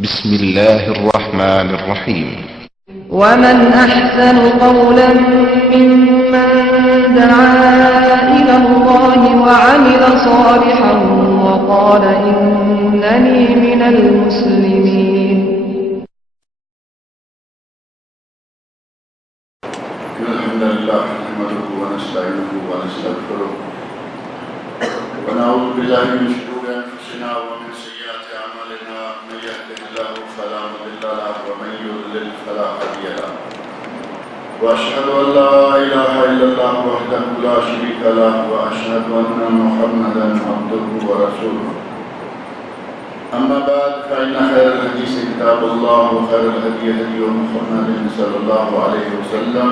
بسم الله الرحمن الرحيم. ومن أحسن قولا ممن دعا إلى الله وعمل صالحا وقال إنني من المسلمين. الحمد لله نحمده ونستعينه ونستغفره ونعوذ بالله من شرور أنفسنا ومن سيئات أعمالنا من يهده الله فلا مضل له ومن يضلل فلا هادي له وأشهد أن لا إله إلا الله وحده لا شريك له وأشهد أن محمدا عبده ورسوله. أما بعد فإن خير الحديث كتاب الله وخير الهدي هدي محمد صلى الله عليه وسلم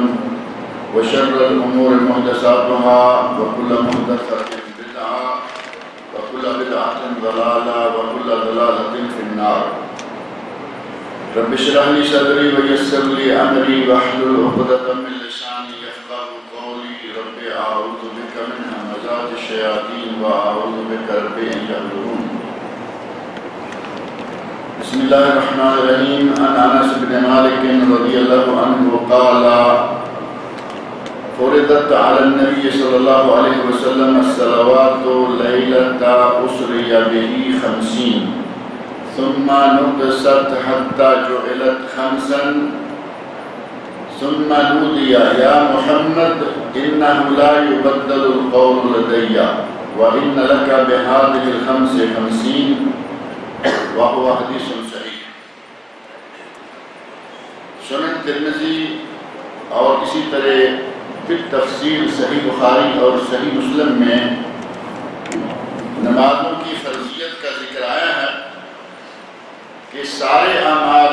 وشر الأمور محدثاتها وكل محدثة بدعة وكل بدعة ضلالة وكل ضلالة في النار. رب اشرح لي صدري ويسر لي أمري واحلل عقدة من لساني يفقهوا قولي. رب أعوذ بك من همزات الشياطين وأعوذ بك رب أن يحضرون. بسم الله الرحمن الرحيم. عن أنس بن مالك رضي الله عنه قال فرضت على النبي صلى الله عليه وسلم الصلوات ليلة أسري به 50 ثم نقصت حتى جعلت 5 ثم نودي يا محمد إنه لا يبدل القول لدي وإن لك بهذه 55 وهو حدیث صحیح. سنن ترمذی اور اسی طرح پھر تفصیل صحیح بخاری اور صحیح مسلم میں نمازوں کی فرضیت کا ذکر آیا ہے کہ سارے اعمال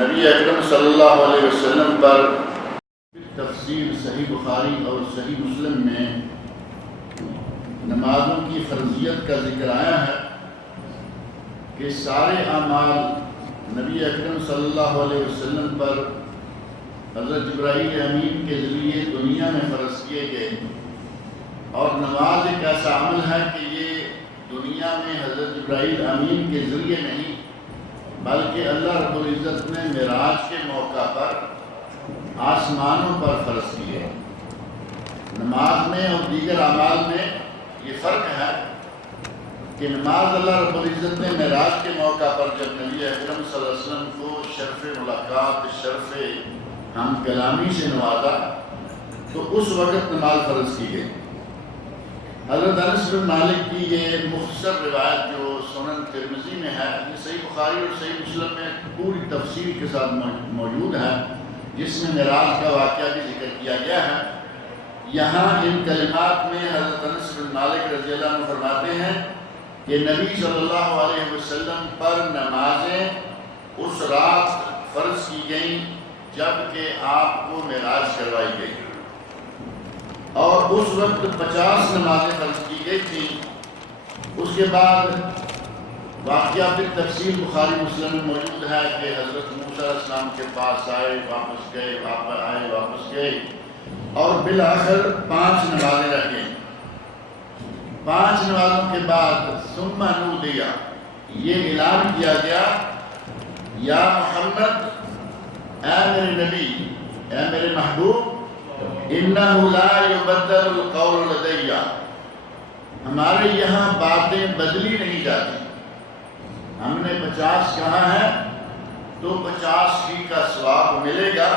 نبی اکرم صلی اللہ علیہ وسلم پر تفصیل صحیح بخاری اور صحیح مسلم میں نمازوں کی فرضیت کا ذکر آیا ہے کہ سارے اعمال نبی اکرم صلی اللہ علیہ وسلم پر حضرت جبرائیل امین کے ذریعے دنیا میں فرض کیے گئے. اور نماز ایک ایسا عمل ہے کہ یہ دنیا میں حضرت جبرائیل امین کے ذریعے نہیں بلکہ اللہ رب العزت نے معراج کے موقع پر آسمانوں پر فرض کیے. نماز میں اور دیگر اعمال میں یہ فرق ہے کہ نماز اللہ رب العزت نے معراج کے موقع پر جب نبی اکرم صلی اللہ علیہ وسلم کو شرف ملاقات شرف ہم کلامی سے نوازا تو اس وقت نماز فرض کی گئی. حضرت انس بن مالک کی یہ مختصر روایت جو سنن ترمذی میں ہے یہ صحیح بخاری اور صحیح مسلم میں پوری تفصیل کے ساتھ موجود ہے جس میں معراج کا واقعہ بھی ذکر کیا گیا ہے. یہاں ان کلمات میں حضرت انس بن مالک رضی اللہ عنہ فرماتے ہیں کہ نبی صلی اللہ علیہ وسلم پر نمازیں اس رات فرض کی گئیں جب کہ آپ کو معراج کروائی گئی اور اس وقت 50 نمازیں فرض کی گئی تھیں. اس کے بعد واقعہ پھر تفصیل بخاری مسلم میں موجود ہے کہ حضرت موسیٰ علیہ السلام کے پاس آئے واپس گئے واپس گئے اور بالآخر 5 نمازیں رہ گئیں. 5 نمازوں کے بعد ثم نودی یہ اعلان کیا گیا یا محمد اے میرے نبی اے میرے محبوب انہ لا یبدل القول لدی ہمارے یہاں باتیں بدلی نہیں جاتی. ہم نے 50 کہا ہے تو 50 ہی کا ثواب ملے گا.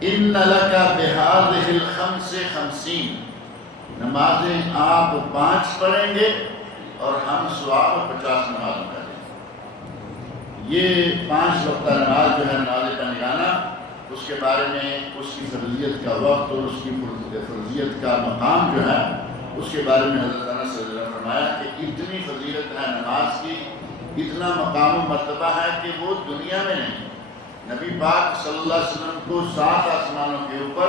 ان لک بہذہ الخمس 50 نمازیں آپ 5 پڑھیں گے اور ہم ثواب 50 نمازوں کا دیں. یہ 5 وقتہ نماز جو ہے نماز پنجگانہ اس کے بارے میں اس کی فرضیت کا وقت اور اس کی فرضیت کا مقام جو ہے اس کے بارے میں حضرت انس رضی اللہ عنہ نے فرمایا کہ اتنی فضیلت ہے نماز کی اتنا مقام و مرتبہ ہے کہ وہ دنیا میں نہیں. نبی پاک صلی اللہ علیہ وسلم کو 7 آسمانوں کے اوپر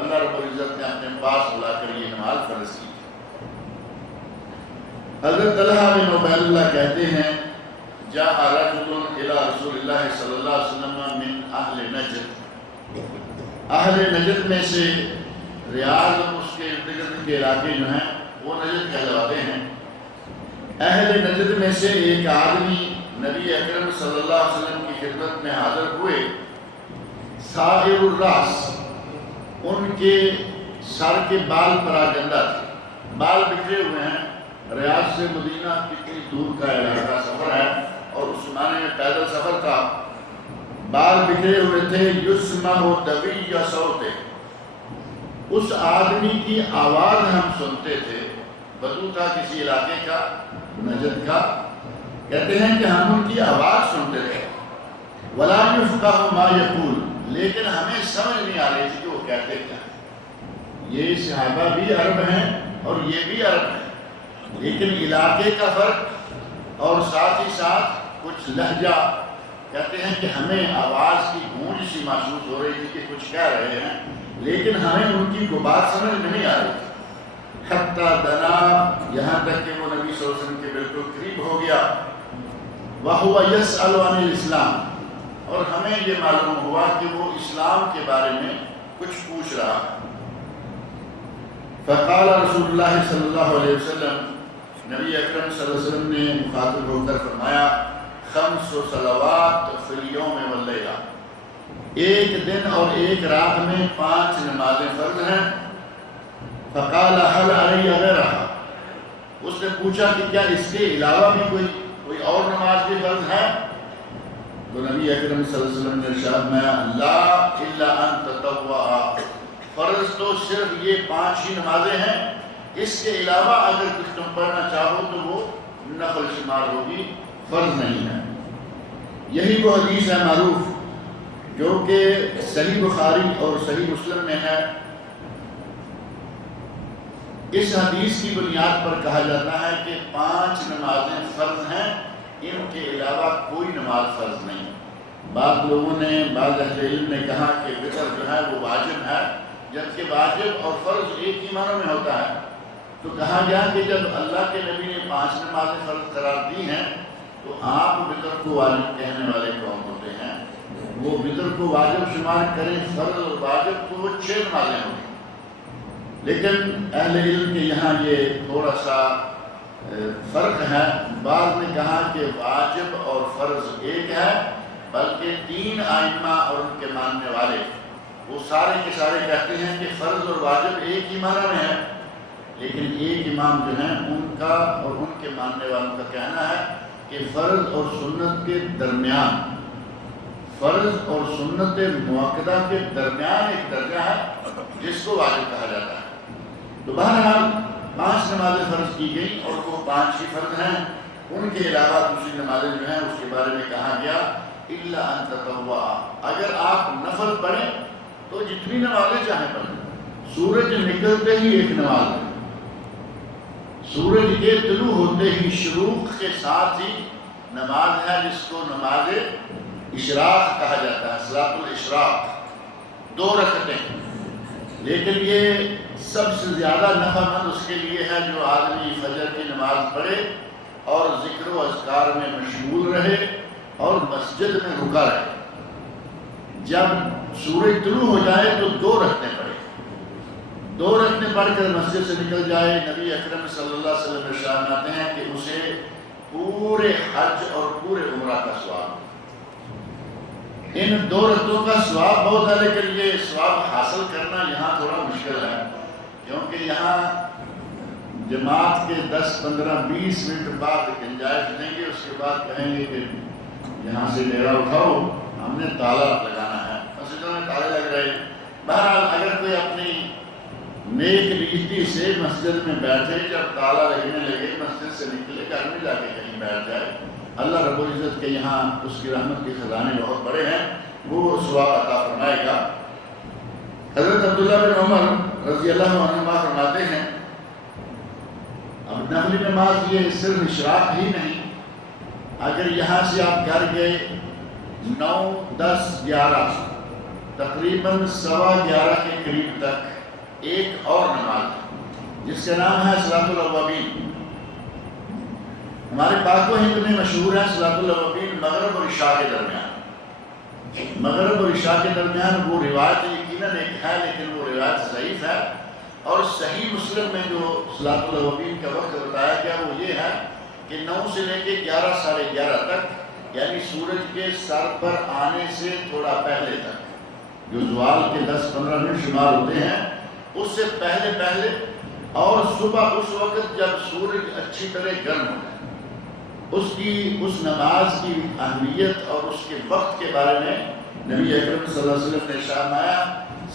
اللہ رب العزت نے اپنے پاس بلا کر یہ نماز فرض کی. حضرت طلحہ بن عبید اللہ کہتے ہیں جاء رجل الى رسول اللہ صلی اللہ علیہ وسلم من اہل نجد. اہل نجد میں سے ریاض اور اس کے ارد گرد کے علاقے جو ہیں وہ نجد کہلواتے ہیں. اہل نجد میں سے ایک آدمی نبی نبی اکرم صلی اللہ علیہ وسلم کی خدمت میں حاضر ہوئے، سائر الراس، ان کے سر کے بال پراگندہ تھے، بال بکھرے ہوئے ہیں۔ ریاض سے مدینہ کتنی دور کا علاقہ سفر ہے اور اس زمانے میں پیدل سفر تھا، بال بکھرے ہوئے تھے۔ یسمع دوی صوت، اس آدمی کی آواز ہم سنتے تھے، بدو تھا کسی علاقے کا، نجد کا، کہتے ہیں کہ ہم ان کی آواز سنتے تھے۔ ولا یفقہ ما یقول، لیکن ہمیں سمجھ نہیں آ رہی تھی کہ وہ کہتے کیا۔ یہ صحابہ بھی عرب ہیں اور یہ بھی عرب ہیں، لیکن علاقے کا فرق اور ساتھ ہی ساتھ کچھ لہجہ، کہتے ہیں کہ ہمیں آواز کی گونج سی محسوس ہو رہی تھی کہ کچھ کہہ رہے ہیں، لیکن ہمیں ان کی کوئی بات سمجھ میں نہیں آ رہی تھی۔ حتی دنا، یہاں تک کہ وہ نبی صلی اللہ علیہ وسلم کے بالکل قریب ہو گیا۔ وَهُوَ يَسْأَلُ عَنِ الْإِسْلَامِ، اور ہمیں یہ معلوم ہوا کہ وہ اسلام کے بارے میں کچھ پوچھ رہا ہے۔ فقال رسول اللہ صلی اللہ علیہ وسلم، نبی اکرم صلی اللہ علیہ وسلم نے مخاطب ہو کر فرمایا، 5 صلوات فی اليوم واللیلہ، ایک دن اور ایک رات میں 5 نمازیں فرض ہیں۔ فقال هل علی غیرہا، اس نے پوچھا کہ کیا اس کے علاوہ بھی کوئی اور نماز بھی فرض ہے؟ تو نبی اکرم صلی اللہ علیہ وسلم نے ارشاد فرمایا، لا الا ان تطوع، فرض تو صرف یہ 5 ہی نمازیں ہیں، اس کے علاوہ اگر کچھ تم پڑھنا چاہو تو وہ نفل شمار ہوگی، فرض نہیں ہے۔ یہی وہ حدیث ہے معروف جو کہ صحیح بخاری اور صحیح مسلم میں ہے۔ اس حدیث کی بنیاد پر کہا جاتا ہے کہ 5 نمازیں فرض ہیں، ان کے علاوہ کوئی نماز فرض نہیں۔ بعض لوگوں نے، بعض اہل علم نے کہا کہ وتر جو ہے وہ واجب ہے، جبکہ واجب اور فرض ایک ہی معنوں میں ہوتا ہے۔ تو کہا گیا کہ جب اللہ کے نبی نے 5 نمازیں فرض قرار دی ہیں تو آپ وتر کو واجب کہنے والے کون ہوتے ہیں؟ وہ وتر کو واجب شمار کریں، فرض اور واجب تو وہ 6 نمازیں ہوں گی۔ لیکن اہل علم کے یہاں یہ تھوڑا سا فرق ہے، بعض نے کہا کہ واجب اور فرض ایک ہے، بلکہ 3 ائمہ اور ان کے ماننے والے وہ سارے کے سارے کہتے ہیں کہ فرض اور واجب ایک ہی معنی میں ہے، لیکن ایک امام جو ہیں ان کا اور ان کے ماننے والوں کا کہنا ہے کہ فرض اور سنت کے درمیان، فرض اور سنت مؤکدہ کے درمیان ایک درجہ ہے جس کو واجب کہا جاتا ہے۔ تو بہرحال 5 نمازیں فرض کی گئی اور وہ 5 ہی فرض ہیں، ان کے علاوہ دوسری نمازیں جو ہیں اس کے بارے میں کہا گیا الا ان تطوع، اگر آپ نفل پڑھیں تو جتنی نمازیں چاہیں پڑھیں۔ سورج نکلتے ہی ایک نماز ہے، سورج کے طلوع ہوتے ہی شروق کے ساتھ ہی نماز ہے جس کو نماز اشراق کہا جاتا ہے، صلاۃ الاشراق، 2 رکعتیں۔ لیکن یہ سب سے زیادہ نفع مند اس کے لیے ہے جو آدمی فجر کی نماز پڑھے اور ذکر و اذکار میں مشغول رہے اور مسجد میں رکا رہے۔ جب سورج طلوع ہو جائے تو 2 رکعتیں پڑھے، 2 رکعتیں پڑھ کر مسجد سے نکل جائے۔ نبی اکرم صلی اللہ علیہ وسلم ارشاد فرماتے ہیں کہ اسے پورے حج اور پورے عمرہ کا ثواب۔ ان 2 رکعتوں کا ثواب بہت ہے، لیکن یہ ثواب حاصل کرنا یہاں تھوڑا مشکل ہے، کیونکہ یہاں جماعت کے 10 15 20 منٹ بعد گنجائش دیں گے، اس کے بعد کہیں گے کہ یہاں سے ڈیرا اٹھاؤ، ہم نے تالا لگانا ہے، مسجدوں میں تالے لگ رہے ہیں۔ بہرحال اگر کوئی اپنی نیک نیتی سے مسجد میں بیٹھے، جب تالا لگنے لگے مسجد سے نکلے، گھر میں جا کے کہیں بیٹھ جائے، اللہ رب العزت کے یہاں اس کی رحمت کے خزانے بہت بڑے ہیں، وہ ثواب عطا فرمائے گا۔ حضرت عبداللہ بن عمر رضی اللہ عنہما فرماتے ہیں، اب نفلی نماز یہ صرف اشراق ہی نہیں، اگر یہاں سے آپ گھر گئے 9 10 11 تقریباً 11:15 کے قریب تک ایک اور نماز ہے جس کا نام ہے صلاۃ الاوابین۔ ہمارے پاک و ہند میں مشہور ہے صلاۃ الاوابین مغرب اور عشاء کے درمیان۔ مغرب اور عشاء کے درمیان وہ روایت یقیناً ایک ہے، لیکن وہ روایت ضعیف ہے، اور صحیح مسلم میں جو صلاۃ الاوابین کا وقت بتایا گیا وہ یہ ہے کہ 9 سے لے کے 11 ساڑھے 11 تک یعنی سورج کے سر پر آنے سے تھوڑا پہلے تک، جو زوال کے 10-15 منٹ شمار ہوتے ہیں اس سے پہلے، اور صبح اس وقت جب سورج اچھی طرح گرم ہو جائے، اس نماز کی اہمیت اور اس کے وقت کے بارے میں نبی اکرم صلی اللہ علیہ وسلم نے ارشاد فرمایا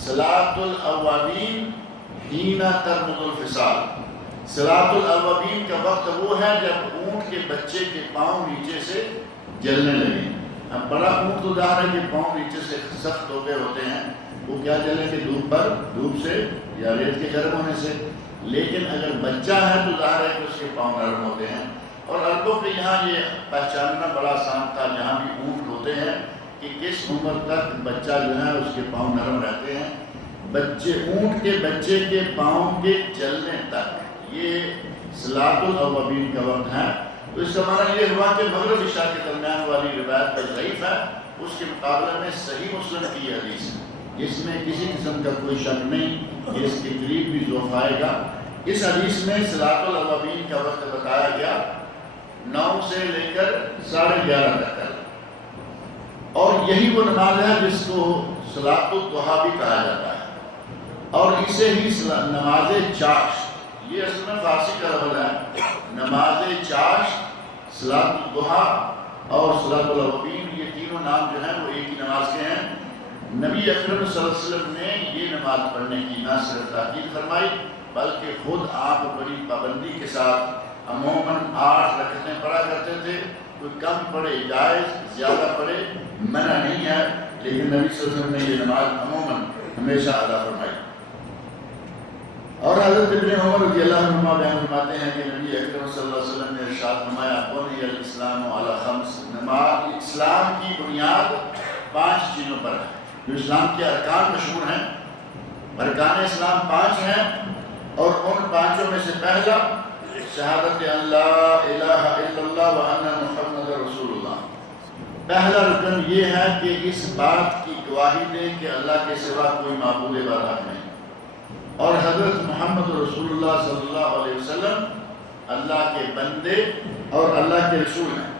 صلاۃ الاوابین حین ترمد الفصال، صلاۃ الاوابین کا وقت وہ ہے جب اونٹ کے بچے کے پاؤں نیچے سے جلنے لگے۔ اب بڑا اونٹ تو ظاہر ہے کہ پاؤں نیچے سے سخت ہو گئے ہوتے ہیں، وہ کیا جلیں گے؟ دھوپ سے یا ریت کے گرم ہونے سے، لیکن اگر بچہ ہے تو ظاہر ہے کہ اس کے پاؤں نرم ہوتے ہیں۔ اور عربوں کے یہاں یہ پہچاننا بڑا آسان تھا، جہاں بھی اونٹ ہوتے ہیں کہ کس عمر تک بچہ جو ہے اس کے پاؤں نرم رہتے ہیں۔ اونٹ کے بچے کے پاؤں کے جلنے تک یہ صلاۃ الاوابین کا وقت ہے۔ تو اس کا معنی یہ ہوا کہ مغرب عشاء کے درمیان والی روایت پر ضعیف ہے، اس کے مقابلے میں صحیح مسلم کی حدیث ہے، اس میں کسی قسم کا کوئی شک نہیں کہ اس کے قریب بھی ضعف آئے گا۔ اس حدیث میں صلاۃ الاوابین کا وقت بتایا گیا 9 سے لے کر 11:30 تک ہے، اور یہی وہ نماز ہے جس کو صلاۃ الضحیٰ بھی کہا جاتا ہے، اور اسے ہی نماز چاشت، یہ اصل میں فارسی کا لفظ ہے، نماز چاشت، صلاۃ الضحیٰ اور صلاۃ الاوابین، یہ تینوں نام جو ہیں وہ ایک ہی نماز کے ہیں۔ نبی اکرم صلی اللہ علیہ وسلم نے یہ نماز پڑھنے کی نہ صرف تاکید فرمائی بلکہ خود آپ بڑی پابندی کے ساتھ عموماً 8 رکعتیں پڑھا کرتے تھے، کوئی کم پڑھے جائز، زیادہ پڑھے منع نہیں ہے، لیکن نبی صلی اللہ علیہ وسلم نے یہ نماز عموماً ہمیشہ ادا فرمائی۔ اور حضرت ابن عمر رضی اللہ عنہ بیان فرماتے ہیں کہ نبی اکرم صلی اللہ علیہ وسلم نے ارشاد فرمایا بنی الاسلام علی 5، نماز اسلام کی بنیاد 5 چیزوں پر ہے، جو اسلام کے ارکان مشہور ہیں۔ ارکان اسلام 5 ہیں، اور ان 5 میں سے پہلا شہادت ان لا الہ الا اللہ وان محمد رسول اللہ۔ پہلا رکن یہ ہے کہ اس بات کی گواہی دیں کہ اللہ کے سوا کوئی معبود برحق نہیں، اور حضرت محمد رسول اللہ صلی اللہ علیہ وسلم اللہ کے بندے اور اللہ کے رسول ہیں۔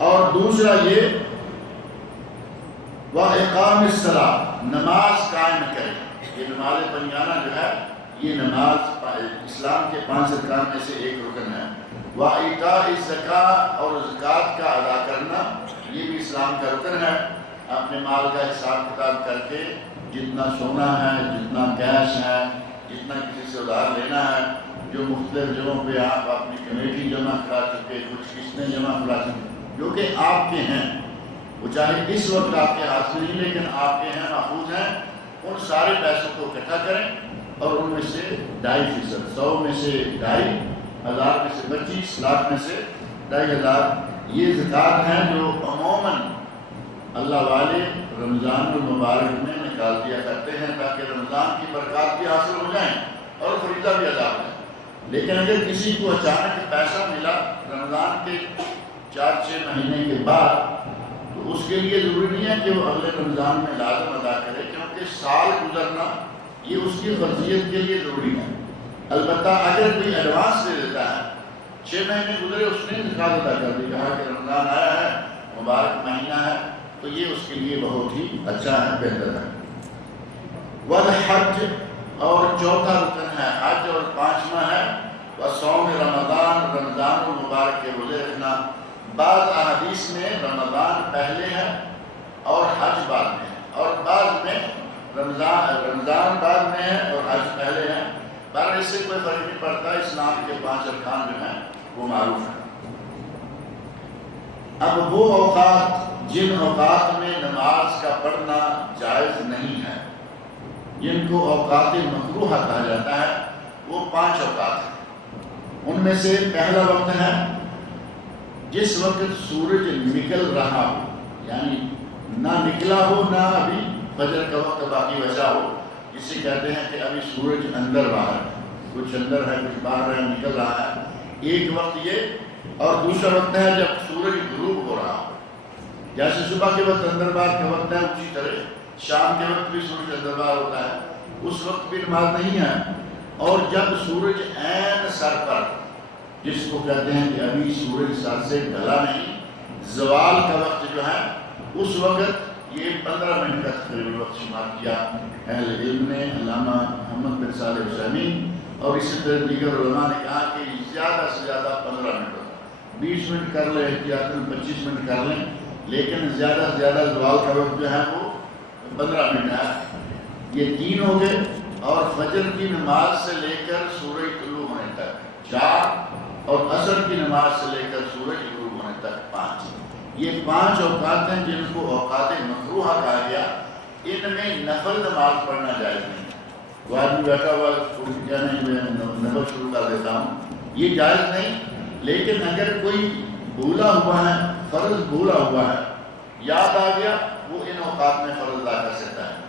اور دوسرا یہ وَإِقَامِ الصَّلَاةِ، نماز قائم کریں۔ یہ نماز بنیانہ جو ہے یہ نماز اسلام کے 5 ارکان میں سے ایک رکن ہے۔ وَإِيتَاءِ الزَّكَاةِ، اور زکوٰۃ کا ادا کرنا یہ بھی اسلام کا رکن ہے۔ اپنے مال کا حساب کتاب کر کے جتنا سونا ہے، جتنا کیش ہے، جتنا کسی سے ادھار لینا ہے، جو مختلف جگہوں پہ آپ اپنی کمیٹی جمع کرا چکے، کچھ قسطیں جمع کرا چکے جو کہ آپ کے ہیں، وہ چاہے اس وقت آپ کے ہاتھ میں نہیں لیکن آپ کے ہیں، محفوظ ہیں، ان سارے پیسوں کو اکٹھا کریں اور ان میں سے 2.5%، 100 میں سے 2.5، 1000 میں سے 25، لاکھ میں سے 2.500 یہ زکوٰۃ ہیں جو عموماً اللہ والے رمضان المبارک میں نکال دیا کرتے ہیں تاکہ رمضان کی برکات بھی حاصل ہو جائیں اور فریضہ بھی ادا ہو جائے۔ لیکن اگر کسی کو اچانک پیسہ ملا رمضان کے 4-6 مہینے کے بعد تو اس کے لیے ضروری نہیں ہے کہ وہ اگلے رمضان میں لازم ادا کرے، کیونکہ سال گزرنا یہ اس کی فرضیت کے لیے ضروری ہے۔ البتہ اگر کوئی ایڈوانس دے دیتا ہے، 6 مہینے گزرے اس نے زکوٰۃ ادا کر دی، کہا کہ رمضان آیا ہے، مبارک مہینہ ہے، تو یہ اس کے لیے بہت ہی اچھا ہے، بہتر ہے۔ والحج، اور چوتھا رکن ہے حج، اور 5واں ہے وصوم رمضان، رمضان المبارک کے روزے رکھنا۔ بعض احادیث میں رمضان پہلے ہے اور حج بعد میں ہے، اور بعض میں رمضان بعد میں ہے اور حج پہلے ہے۔ پر اس سے کوئی فرق نہیں پڑتا، اسلام کے 5 ارکان جو ہیں وہ معروف ہیں۔ اب وہ اوقات جن اوقات میں نماز کا پڑھنا جائز نہیں ہے، جن کو اوقات مکروہ کہا جاتا ہے، وہ 5 اوقات ہیں۔ ان میں سے پہلا وقت ہے جس وقت سورج نکل رہا ہو، یعنی نہ نکلا ہو نہ ابھی فجر کا وقت باقی بچا ہو، جسے کہتے ہیں کہ ابھی سورج اندر باہر ہے، کچھ اندر ہے کچھ باہر ہے، نکل رہا ہے، ایک وقت یہ۔ اور دوسرا وقت ہے جب سورج غروب ہو رہا ہو، جیسے صبح کے وقت اندر باہر کا وقت ہے، اسی طرح شام کے وقت بھی سورج اندر باہر ہوتا ہے، اس وقت بھی نماز نہیں ہے۔ اور جب سورج عین سر پر، جس کو کہتے ہیں کہ ابھی سورج سر سے ڈھلا نہیں، زوال کا وقت جو ہے اس وقت یہ 15 منٹ کا تقریباً وقت شمار کیا اہل علم نے، علامہ محمد بن صالح العثیمین اور اسی طرح دیگر علماء نے کہا کہ زیادہ سے زیادہ 15 منٹ ہوتا ہے، 20 منٹ کر لیں احتیاطاً 25 منٹ کر لیں، لیکن زیادہ سے زیادہ زوال کا وقت جو ہے وہ 15 منٹ ہے۔ یہ 3 ہو گئے، اور فجر کی نماز سے لے کر سورج طلوع ہونے تک 4، اور عصر کی نماز سے لے کر سورج غروب ہونے تک 5۔ یہ 5 اوقات ہیں جن کو اوقات مکروہہ کہا گیا۔ ان میں نفل نماز پڑھنا جائز نہیں۔ وہ آدمی بیٹھا ہوا کہنے میں نفل شروع کر دیتا ہوں، یہ جائز نہیں۔ لیکن اگر کوئی بھولا ہوا ہے، فرض بھولا ہوا ہے، یاد آ گیا، وہ ان اوقات میں فرض ادا کر سکتا ہے۔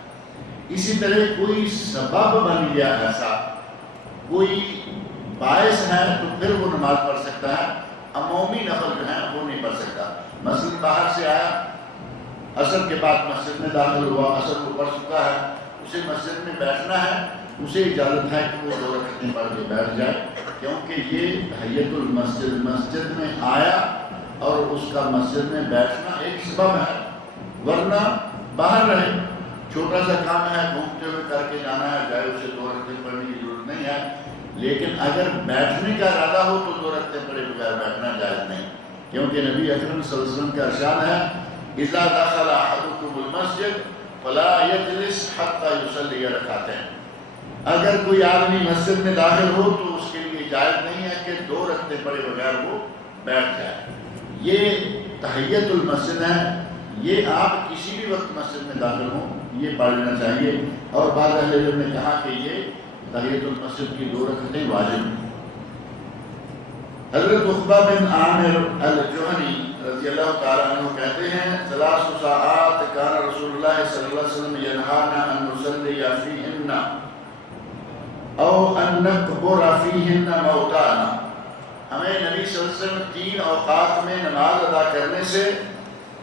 اسی طرح کوئی سبب بن گیا ایسا، کوئی باعث ہے، تو پھر وہ نماز پڑھ سکتا ہے۔ عمومی نفل جو ہے وہ نہیں پڑھ سکتا۔ مثلا باہر سے آیا، عصر کے بعد مسجد میں داخل ہوا، عصر کو پڑھ چکا ہے، اسے مسجد میں بیٹھنا ہے، اسے اجازت ہے کہ وہ 2 رکعتیں پڑھ کے بیٹھ جائے، کیونکہ یہ تحیۃ المسجد، مسجد میں آیا اور اس کا مسجد میں بیٹھنا ایک سبب ہے، ورنہ باہر رہے، چھوٹا سا کام ہے، گھومتے ہوئے کر کے جانا ہے، جائے اسے 2 رکعتیں پڑھنے کی ضرورت نہیں ہے۔ لیکن اگر بیٹھنے کا ارادہ ہو تو 2 رکعتیں پڑھے بغیر بیٹھنا جائز نہیں، کیونکہ نبی اکرم صلی اللہ علیہ وسلم کا ارشاد ہے اذا دخل احدکم المسجد فلا یجلس حتی یصلی رکعتین۔ اگر کوئی آدمی مسجد میں داخل ہو تو اس کے لیے جائز نہیں ہے کہ 2 رکعتیں پڑھے بغیر وہ بیٹھ جائے۔ یہ تحیۃ المسجد ہے، یہ آپ کسی بھی وقت مسجد میں داخل ہوں یہ پڑھ لینا چاہیے۔ اور بعض اہل علم نے کہا کہ یہ تحیۃ المسجد کی 2 رکعتیں واجب ہیں۔ حضرت عقبہ بن عامر الجہنی رضی اللہ تعالیٰ عنہ کہتے ہیں 3 ساعات کان رسول اللہ صلی اللہ علیہ وسلم ینہانا ان نصلی فیہن او ان نقبر فیہن موتانا۔ ہمیں نبی صلی اللہ علیہ وسلم 3 اوقات میں نماز ادا کرنے سے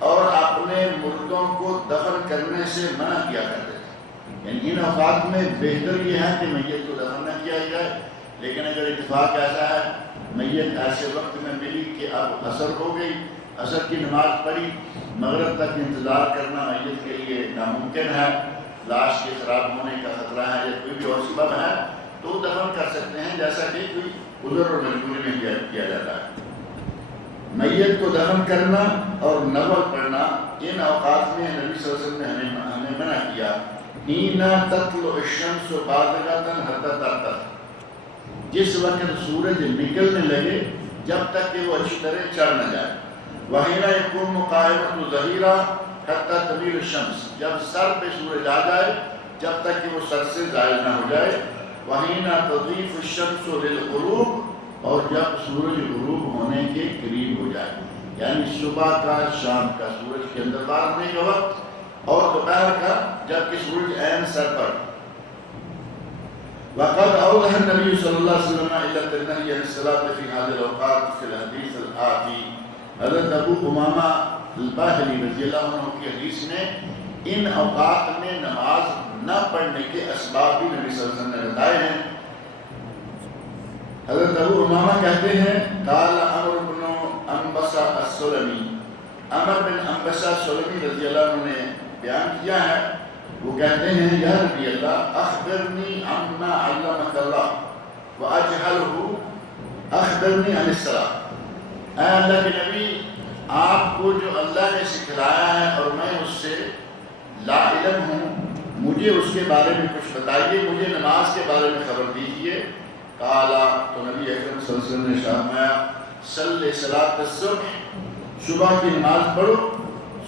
اور اپنے مردوں کو دفن کرنے سے منع کیا کرتے تھے۔ یعنی ان اوقات میں بہتر یہ ہے کہ میت کو دفن نہ کیا جائے، لیکن اگر اتفاق ایسا ہے میت ایسے وقت میں ملی کہ اب عصر ہو گئی، عصر کی نماز پڑھی، مغرب تک انتظار کرنا میت کے لیے ناممکن ہے، لاش کے خراب ہونے کا خطرہ ہے یا کوئی بھی اور سبب ہے، تو دفن کر سکتے ہیں، جیسا کہ کوئی عذر اور مجبوری میں کیا جاتا ہے۔ میت کو دفن کرنا اور نفل پڑھنا ان اوقات میں نبی صلی اللہ علیہ وسلم نے ہمیں منع کیا۔ حین تطلع الشمس بازغۃ حتی ترتفع، جس وقت سورج نکلنے لگے جب تک کہ وہ اچھی طرح چڑھ نہ جائے۔ وحین یکون قائمۃ الظہیرہ حتی تمیل الشمس، جب سر پہ سورج آ جائے جب تک کہ وہ سر سے زائل نہ ہو جائے۔ وحین تضیف الشمس للغروب، اور جب سورج غروب ہونے کے قریب ہو جائے، یعنی صبح کا، شام کا، سورج کے اندر باہر ہونے کا وقت، اور دوپہر کا جب کہ سورج عین سر پر۔ وقد اوضح النبی صلی اللہ علیہ وسلم علت النہی عن الصلاۃ فی هذه الاوقات فی الحدیث الآتی۔ حضرت ابو امامہ الباہلی رضی اللہ عنہ کی حدیث میں ان اوقات میں نماز نہ پڑھنے کے اسباب بھی نبی صلی اللہ علیہ وسلم نے بتائے ہیں۔ حضرت ابو امامہ کہتے ہیں قال عمر بن انبسہ السلمی، عمر بن انبسہ السلمی رضی اللہ عنہ نے بیان کیا ہے، وہ کہتے ہیں یا نبی اللہ اخبرنی عما علمک اللہ واجہلہ اخبرنی عن الصلاۃ۔ اے اللہ کے نبی، آپ کو جو اللہ نے سکھلایا ہے اور میں اس سے لا علم ہوں، مجھے اس کے بارے میں کچھ بتائیے، مجھے نماز کے بارے میں خبر دیجیے۔ قالا، تو نبی اکرم صلی اللہ علیہ وسلم نے فرمایا صلی صلاۃ الصبح، صبح کی نماز پڑھو،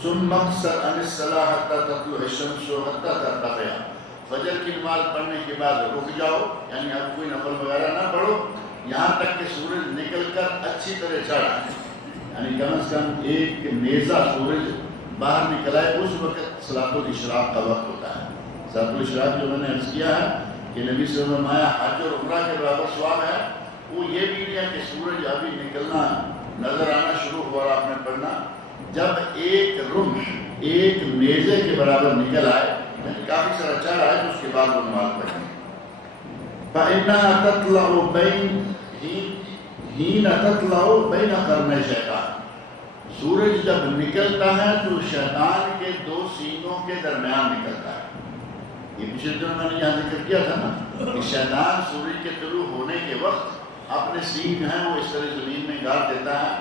ثم اقصر عن الصلاۃ حتی تطلع الشمس حتی ترتفع، فجر کی نماز پڑھنے کے بعد رک جاؤ، یعنی اب کوئی نفل وغیرہ نہ پڑھو یہاں تک کہ سورج نکل کر اچھی طرح چڑھ آئے، یعنی کم از کم ایک نیزہ سورج باہر نکل آئے، اس وقت صلاۃ الاشراق کا وقت ہوتا ہے۔ صلاۃ الاشراق جو میں نے عرض کیا ہے کہ نبی صلی اللہ علیہ وسلم حج اور عمرہ کے برابر ثواب ہے، وہ یہ بھی نہیں ہے کہ سورج ابھی نکلنا نظر آنا شروع ہوا اور آپ نے پڑھنا، جب ایک رمح، ایک نیزے کے برابر نکل آئے، یعنی کافی سارا چڑھ آئے، تو اس کے بعد وہ نماز پڑھیں۔ فَإِنَّهَا تَطْلَعُ بَيْنَ حِينَ تَطْلَعُ بَيْنَ قَرْنَيْ شَيْطَانٍ، سورج جب نکلتا ہے تو شیطان کے دو سینگوں کے درمیان نکلتا ہے. یہ پچھلے دنوں میں نے یہاں ذکر کیا تھا نا کہ شیطان سورج کے طلوع ہونے کے وقت اپنے سینگ جو ہیں وہ اس طرح زمین میں گاڑ دیتا ہے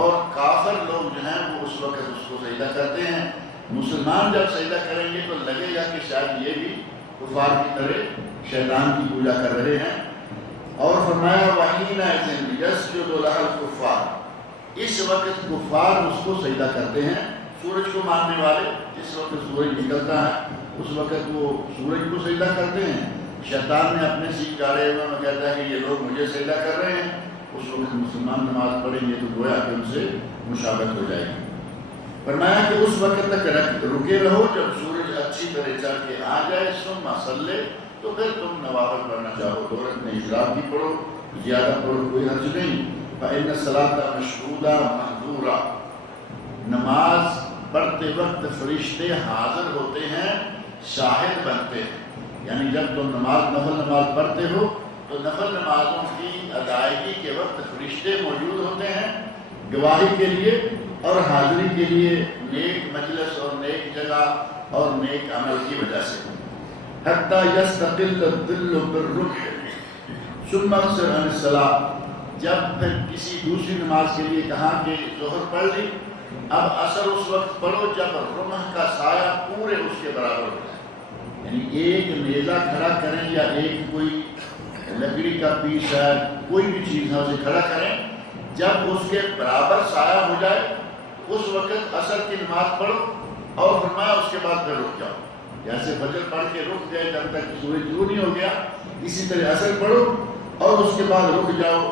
اور کافر لوگ جو ہیں وہ اس وقت اس کو سجدہ کرتے ہیں. مسلمان جب سجدہ کریں گے تو لگے گا کہ شاید یہ بھی کفار کی طرح شیطان کی پوجا کر رہے ہیں. اور فرمایا وَحِينَئِذٍ يَسْجُدُ لَهَا الْكُفَّارُ، اس وقت کفار اس کو سجدہ کرتے ہیں، سورج کو ماننے والے. جس وقت سورج نکلتا ہے اس وقت وہ سورج کو سجدہ کرتے ہیں. شیطان نے اپنے سینگ گاڑے ہوئے میں کہتا ہے کہ یہ لوگ مجھے سجدہ کر رہے ہیں. اس وقت مسلمان نماز پڑھیں گے تو گویا کہ ان سے مشابہت ہو جائے گی. فرمایا کہ اس وقت تک رکے رہو جب سورج اچھی طرح چڑھ کے آ جائے. ثم صلی، تو پھر تم نوافل پڑھنا چاہو تو رکعت اشراق کی پڑھو، زیادہ پڑھو کوئی حرج نہیں. فإن الصلاة مشہودہ محظورہ، نماز پڑھتے وقت فرشتے حاضر ہوتے ہیں، شاہد بنتے ہیں. یعنی جب تم نفل نماز پڑھتے ہو تو نفل نمازوں کی ادائیگی کے وقت فرشتے موجود ہوتے ہیں گواہی کے لیے اور حاضری کے لیے، نیک مجلس اور نیک جگہ اور نیک عمل کی وجہ سے. حتیٰ یستقل الظل بالرمح ثم اقصر عن الصلاۃ، جب پھر کسی دوسری نماز کے لیے کہا کہ ظہر پڑھ لی، اب عصر اس وقت پڑھو جب رمح کا سایہ پورے اس کے برابر ہو جائے. یعنی ایک نیزہ کھڑا کریں یا ایک کوئی لکڑی کا پیس ہے، کوئی بھی چیز ہے اسے کھڑا کریں، جب اس کے برابر سایہ ہو جائے اس وقت عصر کی نماز پڑھو. اور فرمایا اس کے بعد پھر رک جاؤ. جیسے فجر پڑھ کے رک گئے جب تک سورج طلوع نہیں ہو گیا، اسی طرح عصر پڑھو اور اس کے بعد رک جاؤ.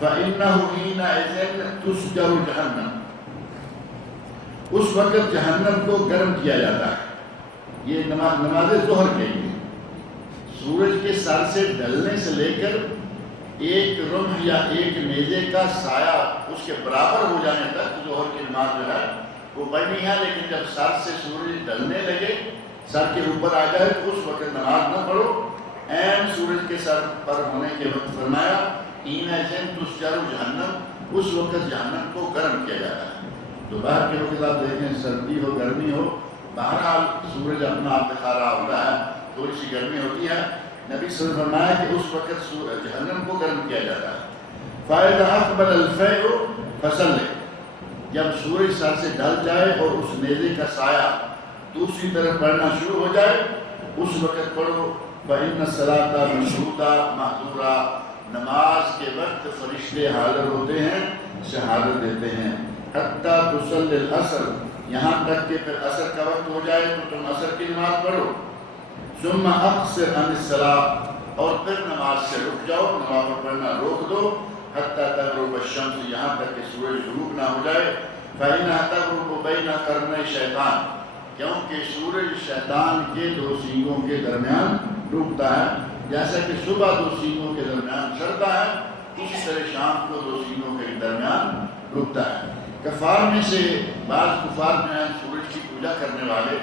فَإِنَّهُ حِينَئِذٍ تُسْجَرُ جَهَنَّمُ، اس وقت جہنم کو گرم کیا جاتا ہے. یہ نماز ظہر کے لیے سورج کے سر سے ڈھلنے سے لے کر ایک رمح یا ایک نیزے کا سایہ اس کے برابر ہو جانے تک ظہر کی نماز جو ہے وہ پڑھنی ہے. لیکن جب سر سے سورج ڈھلنے لگے، سر کے اوپر آ جائے تو اس وقت نماز نہ پڑھو. عین سورج کے سر پر ہونے کے وقت فرمایا حِينَئِذٍ تُسْجَرُ جَهَنَّمُ، اس وقت جہنم کو گرم کیا جاتا ہے. تو باہر کے وقت آپ دیکھیں سردی ہو گرمی ہو، بہرحال سورج اپنا آپ دکھا رہا ہوتا ہے، تھوڑی سی گرمی ہوتی ہے. نبی صلی اللہ علیہ وسلم فرمایا کہ اس وقت جہنم کو گرم کیا جاتا ہے. فَإِذَا أَقْبَلَ الْفَيْءُ فَصَلِّ، جب سورج سر سے ڈھل جائے اور اس نیزے کا سایہ دوسری طرف پڑھنا شروع ہو جائے اس وقت پڑھو. فَإِنَّ الصَّلَاةَ مَشْهُودَةٌ مَحْظُورَةٌ، نماز کے وقت فرشتے حاضر ہوتے ہیں، شہادت دیتے ہیں. حتیٰ تصلی العصر، یہاں تک کہ پھر عصر کا وقت ہو جائے تو تم عصر کی نماز پڑھو. ثم اقصر عن الصلاۃ، اور پھر نماز سے رک جاؤ، نماز پڑھنا روک دو. حتیٰ تغرب الشمس، یہاں تک کہ سورج غروب نہ ہو جائے. فإنها تغرب بین قرنی شیطان، کیونکہ سورج شیطان کے دو سینگوں کے درمیان ڈوبتا ہے. جیسا کہ صبح دو سینگوں کے درمیان چڑھتا ہے، اسی طرح شام کو دو سینگوں کے درمیان ڈوبتا ہے. کفار میں سے بعض کفار جو ہیں سورج کی پوجا کرنے والے،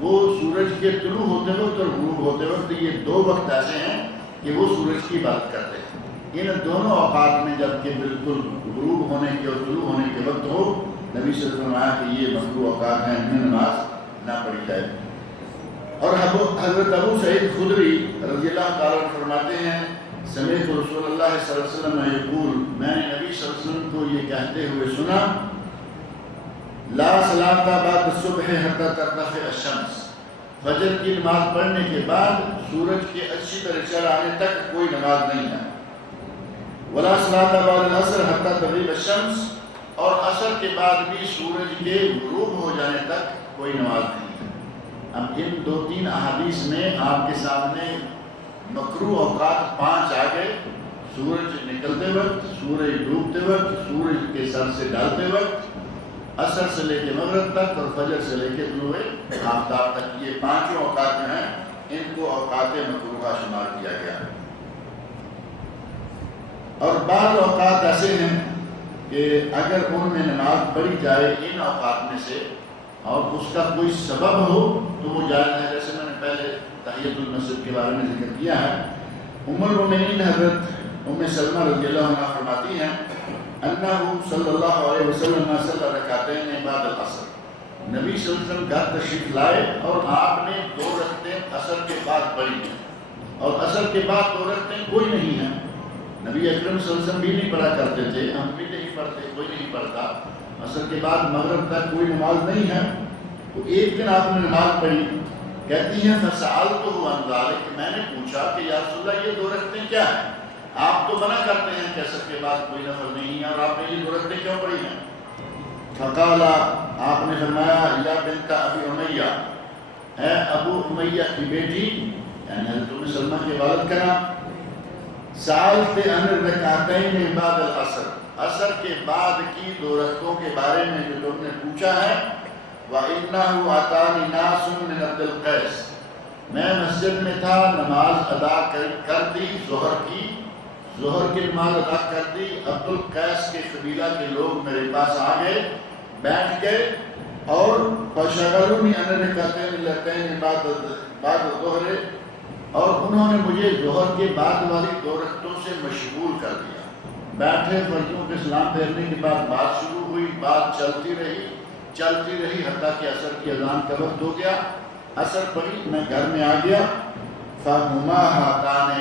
وہ سورج کے طلوع ہوتے وقت اور غروب ہوتے وقت، یہ دو وقت ایسے ہیں کہ وہ سورج کی عبادت کرتے ہیں. ان دونوں اوقات میں جب کہ بالکل غروب ہونے کے اور طلوع ہونے کے وقت ہو، نبی صلی اللہ علیہ وسلم نے فرمایا کہ یہ مکروہ اوقات ہیں، ان میں نماز نہ پڑھی جائے. اور حضرت ابو سعید خدری رضی اللہ تعالیٰ عنہ فرماتے ہیں سمعت رسول اللہ صلی اللہ علیہ وسلم یقول، میں نے نبی صلی اللہ علیہ وسلم کو یہ کہتے ہوئے سنا، لا صلاۃ بعد الصبح حتی ترتفع الشمس، فجر کی نماز پڑھنے کے بعد سورج کے اچھی طرح چڑھ آنے تک کوئی نماز نہیں ہے. ولا صلاۃ بعد العصر حتی تغیب الشمس، اور عصر کے بعد بھی سورج کے غروب ہو جانے تک کوئی نماز نہیں ہے. اب ان دو تین احادیث میں آپ کے سامنے مکروہ اوقات 5 آ گئے: سورج نکلتے وقت، سورج ڈوبتے وقت، سورج کے سر سے ڈالتے وقت، عصر سے لے کے مغرب تک، اور فجر سے لے کے طلوع آفتاب تک. یہ 5 اوقات جو ہیں ان کو اوقات مکروہ شمار کیا گیا. اور بعض اوقات ایسے ہیں کہ اگر ان میں نماز پڑھی جائے ان اوقات میں سے اور اس کا کوئی سبب ہو تو وہ جائز ہے. جیسے میں نے پہلے تحیۃ المسجد کے بارے میں ذکر کیا ہے. ام المؤمنین حضرت ام سلمہ رضی اللہ عنہا فرماتی ہیں انہ صلی اللہ علیہ وسلم صلی رکعتین بعد العصر، نبی صلی اللہ علیہ وسلم گھر تشریف لائے اور آپ نے 2 رکعتیں عصر کے بعد پڑھی ہیں، اور عصر کے بعد 2 رکعتیں کوئی نہیں ہیں، نبی اکرم صلی اللہ علیہ وسلم بھی نہیں پڑھا کرتے تھے، ہم بھی نہیں پڑھتے، کوئی نہیں پڑھتا، عصر کے بعد مغرب تک کوئی نماز نہیں ہے۔ تو ایک دن آپ نے نماز پڑھی، کہتی ہیں فسألتہ عن ذلک، میں نے پوچھا کہ یا رسول اللہ یہ 2 رکعتیں کیا ہیں؟ آپ تو منع کرتے ہیں کہ عصر کے بعد کوئی نفل نہیں ہے، اور آپ نے یہ 2 رکعتیں کیوں پڑھی ہیں؟ فقال، آپ نے فرمایا یا بنت ابی امیہ، اے ابو امیہ کی بیٹی، یعنی حضرت ام سلمہ کے والد کا نام، سألت عن الرکعتین بعد العصر، عصر کے بعد کی 2 رکعتوں کے بارے میں جو تم نے پوچھا ہے، وَإِنَّهُ أَتَانِ نَاسٌ مِّنْ عَبْدِ الْقَيْسِ، میں مسجد میں تھا، نماز ادا کر دی، ظہر کی نماز ادا کر دی، عبد القیس کے قبیلہ کے لوگ میرے پاس آ گئے، بیٹھ گئے، اور فَشَغَلُونِي عَنِ الرَّكْعَتَيْنِ اللَّتَيْنِ بعد الظُّهْرِ، اور انہوں نے مجھے ظہر کے بعد والی 2 رکعتوں سے مشغول کر دیا۔ بیٹھے، فرضوں کے سلام پھیرنے کے بعد بات شروع ہوئی، بات چلتی رہی حتیٰ کہ عصر کی اذان کا وقت ہو گیا، عصر پڑھی، میں گھر میں آ گیا، فَهُمَا هَاتَانِ،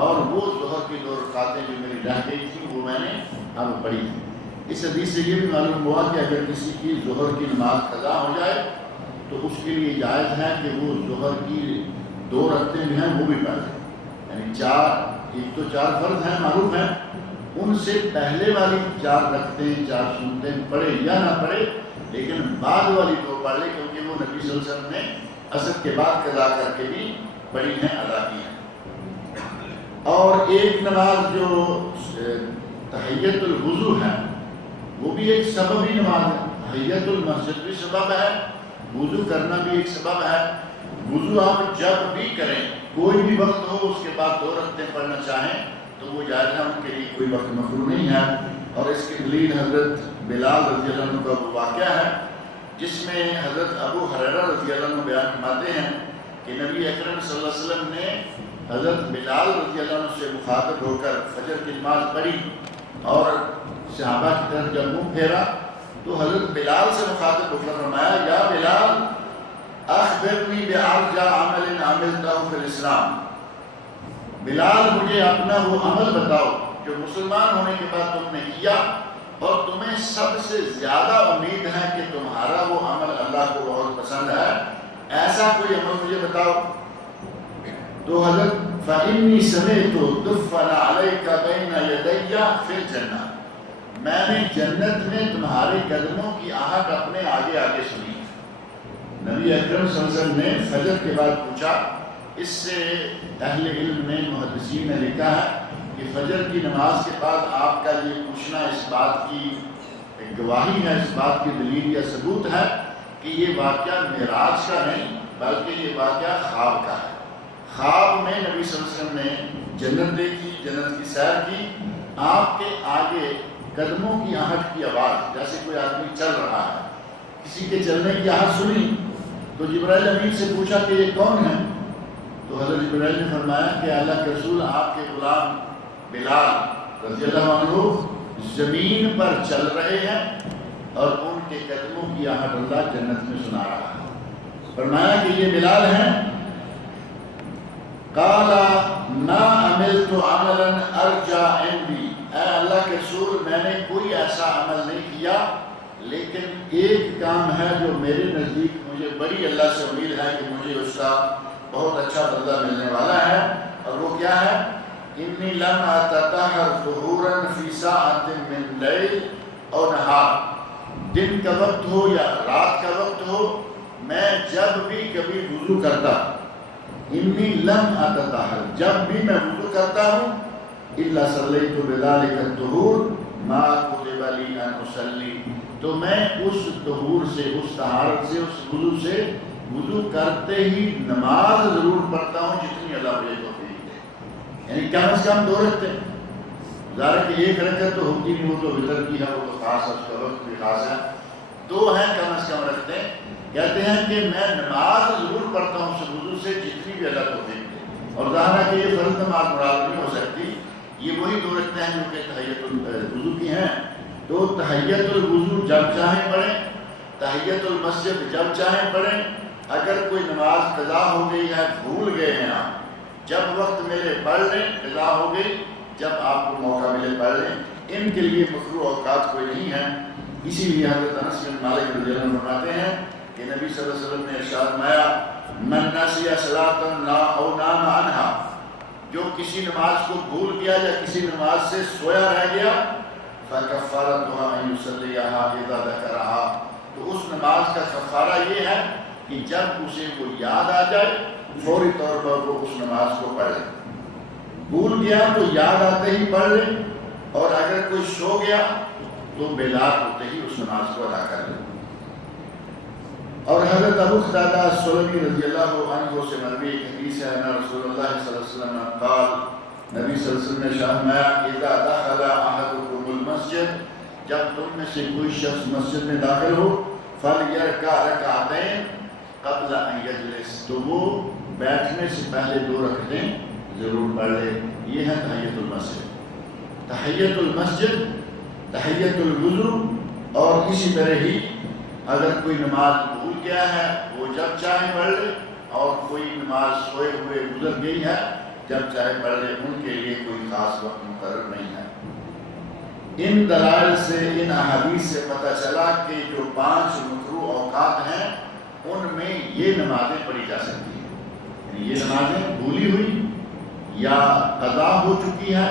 اور وہ ظہر کی 2 رکعتیں جو میری رہ گئی تھی وہ میں نے اب پڑھی تھی۔ اس حدیث سے یہ بھی معلوم ہوا کہ اگر کسی کی ظہر کی نماز قضا ہو جائے تو اس کے لیے جائز ہے کہ وہ ظہر کی 2 رکعتیں جو ہیں وہ بھی پڑھ لیں، یعنی 4، ایک تو 4 فرض ہیں معروف ہیں، ان سے پہلے والی 4 رکعتیں 4 سنتیں پڑھے یا نہ پڑھے، لیکن بعد والی 2 پڑھ لے، کیونکہ وہ نبی صلی اللہ علیہ وسلم نے عصر کے بعد قضا کر کے بھی پڑھی ہیں، ادا کی ہیں۔ اور ایک نماز جو تحیت الوضو ہے وہ بھی ایک سببی نماز ہے، تحیت المسجد بھی سبب ہے، وضو کرنا بھی ایک سبب ہے۔ وضو آپ جب بھی کریں، کوئی بھی وقت ہو، اس کے بعد 2 رکعتیں پڑھنا چاہیں تو وہ جائز ہے، ان کے لیے کوئی وقت مکروہ نہیں ہے۔ اور اس کی دلیل حضرت بلال رضی اللہ عنہ کا وہ واقعہ ہے جس میں حضرت ابو ہریرہ رضی اللہ عنہ بیان فرماتے ہیں کہ نبی اکرم صلی اللہ علیہ وسلم نے حضرت بلال رضی اللہ عنہ سے مخاطب ہو کر فجر کی نماز پڑھی، اور صحابہ کی طرف جب منہ پھیرا تو حضرت بلال سے مخاطب ہو کر فرمایا یا بلال اخبرنی بارجع عمل عملتہ فی الاسلام، بلال مجھے اپنا وہ عمل بتاؤ جو مسلمان ہونے کے بعد تم نے کیا اور تمہیں سب سے زیادہ امید ہے کہ تمہارا وہ عمل اللہ کو بہت پسند ہے، ایسا کوئی عمل مجھے بتاؤ۔ تو حضرت فَإِنِّي سَمِعْتُ دُفَّنَ عَلَيْكَ بَيْنَ يَدَيَّ فِي الْجَنَّةِ، میں نے جنت میں تمہارے قدموں کی آہٹ اپنے آگے آگے سنی۔ نبی اکرم صلی اللہ علیہ وسلم نے فجر کے بعد پوچھا، اس سے اہل علم نے محدثین نے لکھا ہے کہ فجر کی نماز کے بعد آپ کا یہ پوچھنا اس بات کی ایک گواہی ہے، اس بات کی دلیل یا ثبوت ہے کہ یہ واقعہ معراج کا نہیں بلکہ یہ واقعہ خواب کا ہے۔ خواب میں نبی صلی اللہ علیہ وسلم نے جنت دیکھی، جنت کی سیر کی، آپ کے آگے قدموں کی آہٹ کی آواز، جیسے کوئی آدمی چل رہا ہے، کسی کے چلنے کی آہٹ سنی تو جبرائیل امین سے پوچھا کہ یہ کون ہے؟ تو حضرت جبرائیل نے فرمایا کہ اللہ کے رسول آپ کے غلام بلال رضی اللہ عنہ زمین پر چل رہے ہیں اور ان کے قدموں کی آہٹ اللہ جنت میں سنا رہا ہے۔ فرمایا کہ یہ بلال ہیں؟ قال ما عملت عملا ارجع عندي، اے اللہ کے رسول میں نے کوئی ایسا عمل نہیں کیا لیکن ایک کام ہے جو میرے نزدیک مجھے بڑی اللہ سے امید ہے کہ مجھے اس کا بہت اچھا بدلہ ملنے والا ہے، اور وہ کیا ہے؟ انی لم اتطہر طہورا فی ساعۃ من لیل او نہار، دن کا وقت ہو یا رات کا وقت ہو، میں جب بھی کبھی وضو کرتا، انی لم اتطہر، جب بھی میں وضو کرتا ہوں، الا صلیت بذلک الطہور ما کتب لی ان اصلی، تو میں اس طہور سے، اس طہارت سے، اس وضو سے وضو کرتے ہی نماز ضرور پڑھتا ہوں جتنی اللہ مجھے توفیق دے، یعنی کم از کم 2 رکعتیں، ظاہر کہ 1 رکعت تو ہوتی نہیں، وہ تو وتر کی ہے، وہ تو خاص ہے، اس کا وقت بھی خاص ہے، 2 ہیں کم از کم رکعتیں۔ کہتے ہیں کہ میں نماز ضرور پڑھتا ہوں اس وضو سے جتنی بھی اللہ توفیق دے، اور ظاہر ہے کہ یہ فرض نماز مراد نہیں ہو سکتی، یہ وہی دو رکھتے ہیں جو کہ تحیت الوضو کی ہیں. تو تحیت الوضو جب چاہیں پڑھیں، تحیت المسجد جب چاہیں پڑھیں. اگر کوئی نماز قضا ہو گئی ہے، بھول گئے ہیں آپ، جب وقت ملے پڑھ لیں، قضا ہو گئی جب آپ کو موقع ملے پڑھ لیں. ان کے لیے مکروہ اوقات کوئی نہیں ہے. اسی لیے حضرت انس بن مالک رضی اللہ عنہ فرماتے ہیں کہ نبی صلی اللہ علیہ وسلم نے ارشاد فرمایا من نسی صلاۃ او نام عنہا، جو کسی نماز کو بھول گیا یا کسی نماز سے سویا رہ گیا، فکفارتها ان یصلیها اذا ذکرها، تو اس نماز کا کفارہ یہ ہے کہ جب اسے وہ یاد آ جائے فوری طور پر وہ اس نماز کو پڑھ لے. بھول گیا تو یاد آتے ہی پڑھ لے، اور اگر کوئی سو گیا تو بیدار ہوتے ہی اس نماز کو ادا کر لے. اور حضرت ابو قتادہ السلمی رضی اللہ عنہ سے مروی ایک حدیث ہے ان رسول اللہ صلی اللہ علیہ وسلم قال، نبی صلی اللہ علیہ وسلم نے ارشاد فرمایا اذا دخل احدکم المسجد، جب تم میں سے کوئی شخص مسجد میں داخل ہو، فلیرکع رکعتین قبل ان یجلس، تو وہ بیٹھنے سے پہلے 2 رکعتیں ضرور پڑھ لے. یہ ہے تحیت المسجد. تحیت المسجد، تحیت الوضو، اور اسی طرح ہی اگر کوئی نماز بھول گیا ہے وہ جب چاہے پڑھ لے، اور کوئی نماز سوئے ہوئے گزر گئی ہے جب چاہے پڑھ لے. ان کے لیے کوئی خاص وقت مقرر نہیں ہے. ان دلائل سے، ان احادیث سے پتہ چلا کہ جو 5 مکروہ اوقات ہیں ان میں یہ نمازیں پڑھی جا سکتی ہیں. یعنی یہ نمازیں بھولی ہوئی یا قضا ہو چکی ہے،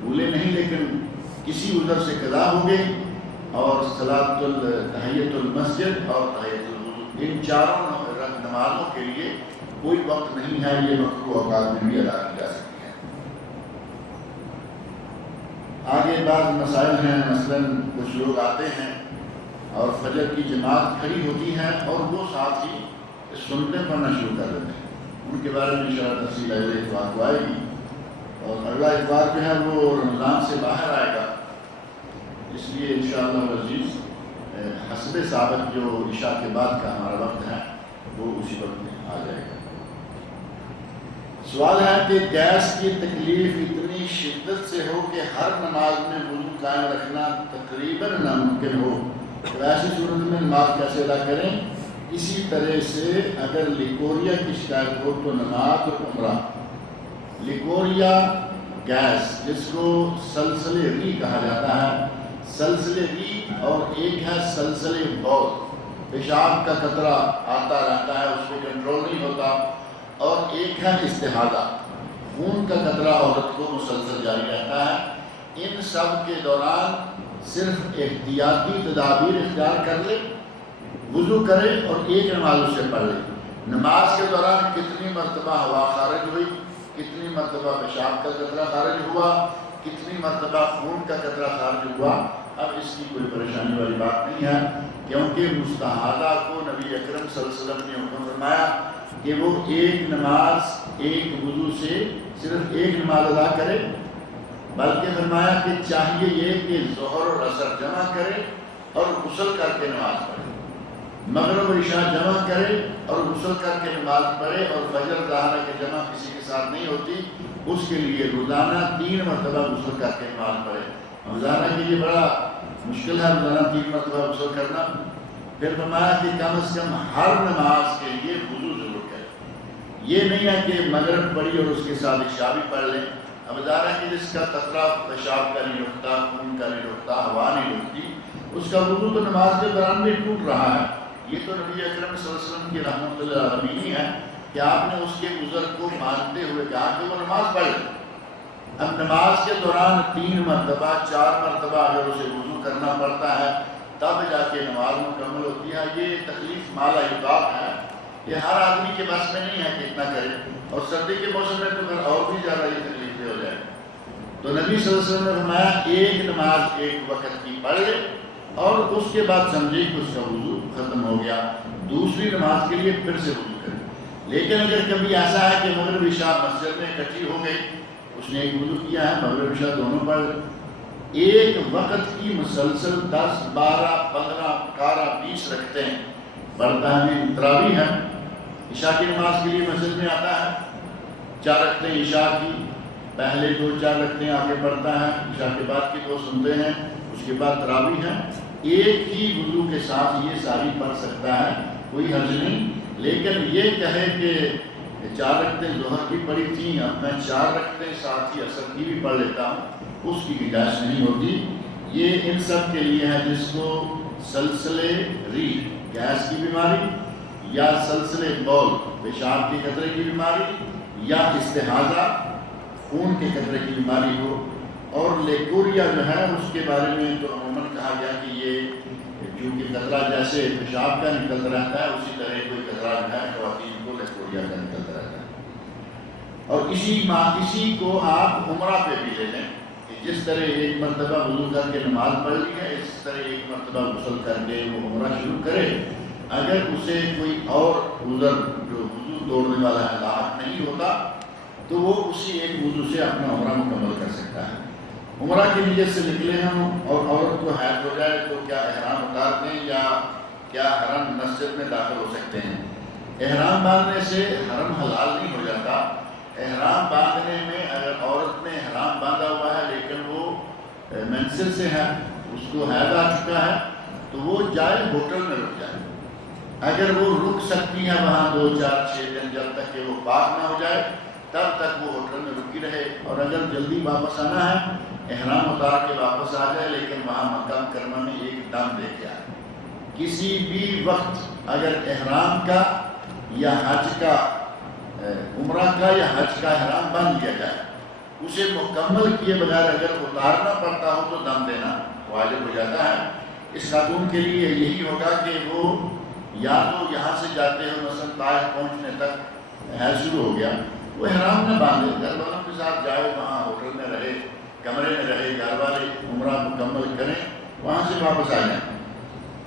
بھولے نہیں لیکن کسی عذر سے قضا ہو گئی، اور صلاۃ تحیت المسجد اور تحیت الوضو، ان چاروں نمازوں کے لیے کوئی وقت نہیں ہے. یہ مکروہ اوقات میں بھی ادا کی جا سکتی ہے. آگے بعض مسائل ہیں، مثلاً کچھ لوگ آتے ہیں اور فجر کی جماعت کھڑی ہوتی ہے اور وہ ساتھ ہی سنتے پڑھنا شروع کر دیتے ہیں. ان کے بارے میں انشاءاللہ تفصیل اگلے اتوار کو آئے گی، اور اگلا اتوار جو ہے وہ رمضان سے باہر آئے گا، اس لیے انشاءاللہ العزیز حسب ثابت جو عشاء کے بعد کا ہمارا وقت ہے وہ اسی وقت میں آ جائے گا. سوال ہے کہ گیس کی تکلیف اتنی شدت سے ہو کہ ہر نماز میں وضو قائم رکھنا تقریباً ناممکن ہو، تو ایسی صورت میں نماز کیسے ادا کریں؟ اسی طرح سے اگر لیکوریا کی شکایت ہو تو نماز اور عمرہ، لیکوریا گیس جس کو سلسلے ری کہا جاتا ہے، سلسلے ری، اور ایک ہے سلسلے بول، پیشاب کا قطرہ آتا رہتا ہے اس کو کنٹرول نہیں ہوتا، اور ایک ہے استحاضہ، خون کا قطرہ عورت کو مسلسل جاری رہتا ہے. ان سب کے دوران صرف احتیاطی تدابیر اختیار کر لے، وضو کرے اور ایک نماز اسے پڑھ لے. نماز کے دوران کتنی مرتبہ ہوا خارج ہوئی، کتنی مرتبہ پیشاب کا قطرہ خارج ہوا، کتنی مرتبہ خون کا قطرہ خارج ہوا، اب اس کی کوئی پریشانی والی بات نہیں ہے، کیونکہ مستحاضہ کو نبی اکرم صلی اللہ علیہ وسلم نے حکم فرمایا کہ وہ ایک نماز ایک وضو سے صرف ایک نماز ادا کرے، بلکہ فرمایا کہ چاہیے یہ کہ ظہر اور عصر جمع کرے اور غسل کر کے نماز پڑھے، مغرب اور عشاء جمع کرے اور غسل کر کے نماز پڑھے، اور فجر ظہر کی جمع کسی کے ساتھ نہیں ہوتی، اس کے لیے روزانہ 3 مرتبہ غسل کر کے نماز پڑھے. روزانہ کے لیے بڑا مشکل ہے روزانہ 3 مرتبہ غسل کرنا. پھر فرمایا کہ کم از کم ہر نماز کے لیے وضو ضرور کرے. یہ نہیں ہے کہ مغرب پڑھی اور اس کے ساتھ عشاء بھی پڑھ لیں. اب ظاہر ہے کہ جس کا قطرہ پیشاب کا نہیں رکتا، خون کا نہیں رکتا، ہوا نہیں رکتی، اس کا وضو تو نماز کے دوران بھی ٹوٹ رہا ہے. یہ تو نبی اکرم صلی اللہ علیہ وسلم کی رحمت اللہ علیہ ہے کہ آپ نے اس کے عذر کو مانتے ہوئے کہا کہ وہ نماز پڑھ لے. اب نماز کے دوران 3 مرتبہ 4 مرتبہ اگر اسے وضو کرنا پڑتا ہے تب جا کے نماز مکمل ہوتی ہے. یہ تکلیف مالا یطاق ہے، یہ ہر آدمی کے بس میں نہیں ہے کہ اتنا کرے، اور سردی کے موسم میں تو پھر اور بھی زیادہ یہ تکلیفیں ہو جائیں. تو نبی صلی اللہ علیہ وسلم نے فرمایا ایک نماز ایک وقت کی پڑھ لے اور اس کے بعد سمجھے کہ اس کا وضو ختم ہو گیا، دوسری نماز کے لیے پھر سے وضو کرے. لیکن اگر کبھی ایسا ہے کہ مغرب عشاء مسجد میں اکٹھی ہو گئی، اس نے ایک وضو کیا ہے، مغرب عشاء دونوں پڑھ ایک وقت کی مسلسل 10 12 15 18 20 رکھتے ہیں پڑھتا ہے. تراویح ہے، عشاء کی نماز کے لیے مسجد میں آتا ہے 4 رکھتے ہیں عشاء کی، پہلے 2-4 رکعتیں آگے پڑھتا ہے، عشاء کے بعد کی 2 سنتے ہیں، اس کے بعد تراویح ہے، ایک ہی وضو کے ساتھ یہ ساری پڑھ سکتا ہے، کوئی حرج نہیں۔ لیکن یہ کہے کہ 4 رکعتیں ظہر کی پڑھی تھیں، اب میں 4 رکعتیں ساتھ ہی عصر کی بھی پڑھ لیتا ہوں، اس کی گنجائش نہیں ہوتی۔ یہ ان سب کے لیے ہے جس کو سلسلے ریح، گیس کی بیماری، یا سلسلے بول، پیشاب کے قطرے کی بیماری، یا استحاضہ، خون کے قطرے کی بیماری ہو۔ اور لیکوریا جو ہے اس کے بارے میں تو عموماً کہا گیا کہ یہ کیونکہ قطرہ جیسے پیشاب کا نکلتا رہتا ہے، اسی طرح کوئی قطرہ جو ہے خواتین کو لیکوریا کا نکلتا رہتا ہے۔ اور اسی کو آپ عمرہ پہ بھی لے لیں کہ جس طرح ایک مرتبہ وضو کر کے نماز پڑھ لی ہے، اس طرح ایک مرتبہ غسل کر کے وہ عمرہ شروع کرے۔ اگر اسے کوئی اور عذر جو وضو توڑنے والا ہے لاحق نہیں ہوتا تو وہ اسی ایک وضو سے اپنا عمرہ مکمل کر سکتا ہے۔ عمرہ کی نیت سے نکلے ہم اور عورت کو حیض ہو جائے تو کیا احرام اتار دیں یا کیا حرم مسجد میں داخل ہو سکتے ہیں؟ احرام باندھنے سے حرم حلال نہیں ہو جاتا۔ احرام باندھنے میں اگر عورت نے احرام باندھا ہوا ہے لیکن وہ منزل سے ہے، اس کو حیض آ چکا ہے، تو وہ جائے ہوٹل میں رک جائے۔ اگر وہ رک سکتی ہے وہاں 2-4-6 دن جب تک کہ وہ پاک نہ ہو جائے، تب تک وہ ہوٹل میں رکی رہے۔ اور اگر جلدی واپس آنا ہے، احرام اتار کے واپس آ جائے، لیکن وہاں مکہ مکرمہ میں ایک دم دے کے آئے۔ کسی بھی وقت اگر احرام کا یا حج کا، عمرہ کا یا حج کا احرام باندھ لیا جائے، اسے مکمل کیے بغیر اگر اتارنا پڑتا ہو تو دم دینا واجب ہو جاتا ہے۔ اس خاتون کے لیے یہی ہوگا کہ وہ یا تو یہاں سے جاتے ہو مثلا طائف پہنچنے تک حیض شروع ہو گیا، وہ احرام نہ باندھے، گھر والوں کے ساتھ جائے، وہاں ہوٹل میں رہے، کمرے میں رہے، گھر والے عمرہ مکمل کریں، وہاں سے واپس آ جائیں۔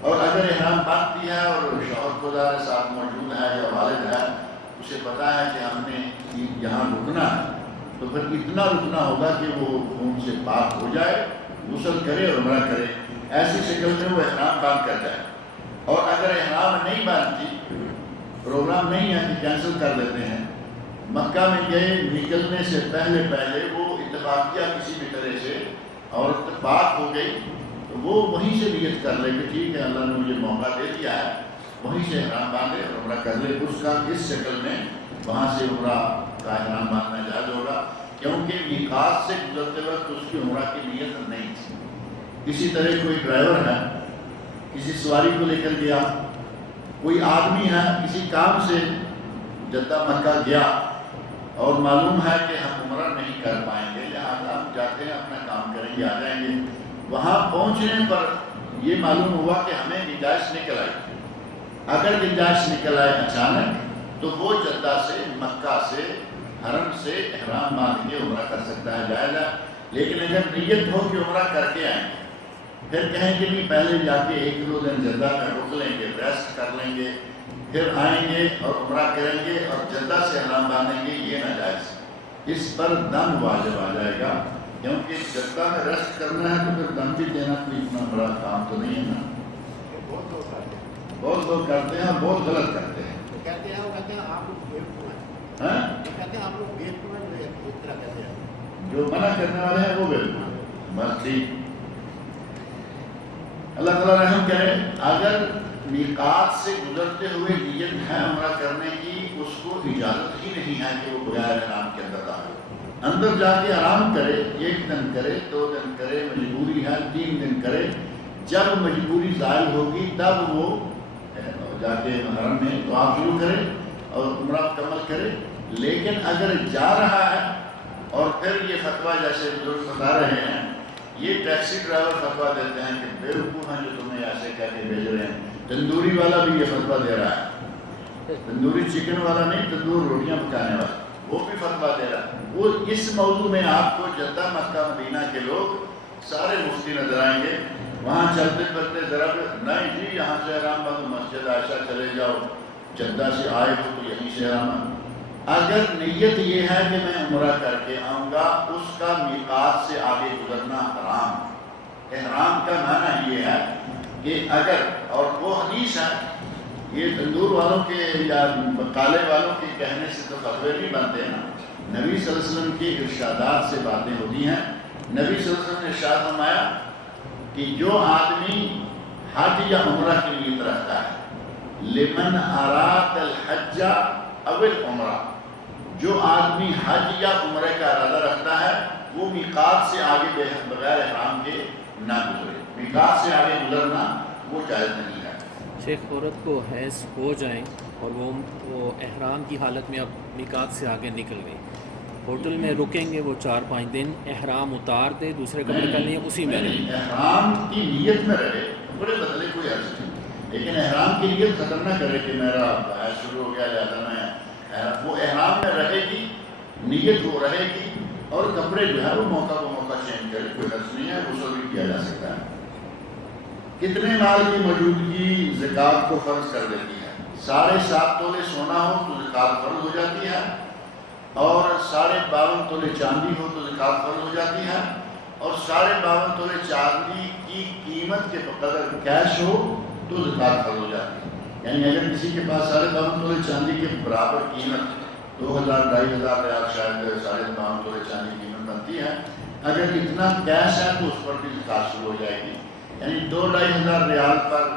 اور اگر احرام باندھتی ہے اور شوہر خدا کے ساتھ موجود ہے یا والد ہے، اسے پتہ ہے کہ ہم نے یہاں رکنا ہے، تو پھر اتنا رکنا ہوگا کہ وہ خون سے پاک ہو جائے، غسل کرے اور عمرہ کرے، ایسی شکل میں وہ احرام باندھ کر جائے۔ اور اگر احرام نہیں باندھتی، پروگرام نہیں ہے کہ کینسل کر دیتے ہیں، مکہ میں گئے، نکلنے سے پہلے وہ اتفاقیہ کسی بھی طرح سے عورت پاک ہو گئی، تو وہ وہیں سے نیت کر لے کہ ٹھیک ہے اللہ نے مجھے موقع دے دیا ہے، وہیں سے احرام باندھے اور عمرہ کر لے۔ اس کا اس شکل میں وہاں سے عمرہ کا احرام باندھنا جائز ہوگا، کیونکہ میقات سے گزرتے وقت اس کی عمرہ کی نیت نہیں تھی۔ اسی طرح کوئی ڈرائیور ہے، کسی سواری کو لے کر گیا، کوئی آدمی ہے کسی کام سے جدہ مکہ گیا اور معلوم ہے کہ ہم عمرہ نہیں کر پائیں گے، لہٰذا ہم جاتے ہیں اپنا کام کریں گے، آ جائیں گے۔ وہاں پہنچنے پر یہ معلوم ہوا کہ ہمیں گنجائش نکل آئی۔ اگر گنجائش نکل آئے اچانک، تو وہ جدہ سے، مکہ سے، حرم سے احرام باندھ کے عمرہ کر سکتا ہے، جائز ہے۔ لیکن اگر نیت ہو کہ عمرہ کر کے آئیں گے، پھر کہیں کہ نہیں پہلے جا کے 1-2 دن جدہ میں رک لیں گے، ریسٹ کر لیں گے، پھر آئیں گے اور عمرہ کریں گے اور جدہ سے احرام باندھیں گے، یہ ناجائز۔ اس پر دم واجب آ جائے گا، کیونکہ جدہ میں ریسٹ کرنا ہے تو پھر دم بھی دینا کوئی اتنا بڑا کام تو نہیں ہے نا۔ بہت لوگ کرتے ہیں اور بہت غلط کرتے ہیں۔ کہتے ہیں آپ لوگ بیوقوف ہاں؟ کہتے ہیں آپ لوگ بیوقوف ہیں، اس طرح کہتے ہیں۔ جو منع کرنے والے ہیں وہ بیوقوف، بس ٹھیک۔ اللہ تعالیٰ رحم کرے، اگر میقات سے گزرتے ہوئے نیت ہے عمرہ کرنے کی، اس کو اجازت ہی نہیں ہے کہ وہ بغیر احرام کے اندر داخل ہو۔ اندر جا کے آرام کرے، 1 دن کرے، 2 دن کرے، مجبوری ہے 3 دن کرے، جب مجبوری زائل ہوگی تب وہ جا کے حرم میں طواف شروع کرے اور عمرہ مکمل کرے۔ لیکن اگر جا رہا ہے اور پھر یہ فتویٰ جیسے بزرگ بتا رہے ہیں، یہ ٹیکسی ڈرائیور فتویٰ دیتے ہیں کہ بیوقوف ہیں جو تمہیں ایسے کہہ کے بھیج رہے ہیں، تندوری والا بھی یہ فتویٰ دے رہا ہے، تندوری چکن والا نہیں، تندور روٹیاں پکانے والا، وہ بھی فتویٰ دے رہا ہے۔ وہ اس موضوع میں آپ کو جدہ مکہ مدینہ کے لوگ سارے مفتی نظر آئیں گے، وہاں چلتے پھرتے ذرا نہیں جی یہاں سے احرام باندھو، مسجد عائشہ چلے جاؤ، جدہ سے آئے ہو تو یہیں سے احرام۔ اگر نیت یہ ہے کہ میں عمرہ کر کے آؤں گا، اس کا میقات سے آگے گزرنا حرام۔ احرام کا معنی یہ ہے کہ اگر، اور وہ حدیث ہے، یہ تندور والوں کے یا بقالے والوں کے کہنے سے تو فتوے نہیں بنتے ہیں نا، نبی صلی اللہ علیہ وسلم کے ارشادات سے باتیں ہوتی ہیں. نبی صلی اللہ علیہ وسلم نے ارشاد فرمایا کہ جو آدمی حج یا عمرہ کی نیت رکھتا ہے، لمن اراد الحج او العمرہ، جو آدمی حج یا عمرے کا ارادہ رکھتا ہے وہ میقات سے آگے بغیر احرام کے نہ گزرے. میقات سے آگے گزرنا وہ جائز نہیں ہے. شیخ عورت کو حیض ہو جائیں اور وہ احرام کی حالت میں اب میقات سے آگے نکل گئی، ہوٹل میں رکیں گے وہ 4-5 دن، احرام اتار دے، دوسرے کپڑے پہن لیے، اسی میں رہے. احرام کی نیت میں رہے بڑے بدلے کوئی عرض نہیں، لیکن احرام کی نیت ختم نہ کرے کہ میرا حیض شروع ہو گیا لہٰذا میں، وہ احرام میں رہے گی، نیت وہ رہے گی، اور کپڑے جو ہے وہ موقع چینج کرے، کوئی عرض نہیں ہے، غسل بھی کیا جا سکتا ہے. کتنے مال کی موجودگی زکوٰۃ کو فرض کر دیتی ہے؟ 7.5 تولے سونا ہو تو زکوٰۃ فرض ہو جاتی ہے، اور 52.5 تولے چاندی ہو تو زکوٰۃ فرض ہو جاتی ہے، اور 52.5 تولے چاندی کی قیمت کے بقدر کیش ہو تو زکوٰۃ فرض ہو جاتی ہے. یعنی اگر کسی کے پاس 52.5 تولے چاندی کے برابر قیمت 2,000-2,500 ریال شاید 52.5 تولے چاندی قیمت بنتی ہے، اگر اتنا کیش ہے تو اس پر بھی زکوٰۃ شروع ہو جائے گی. یعنی 2,500 ریال پر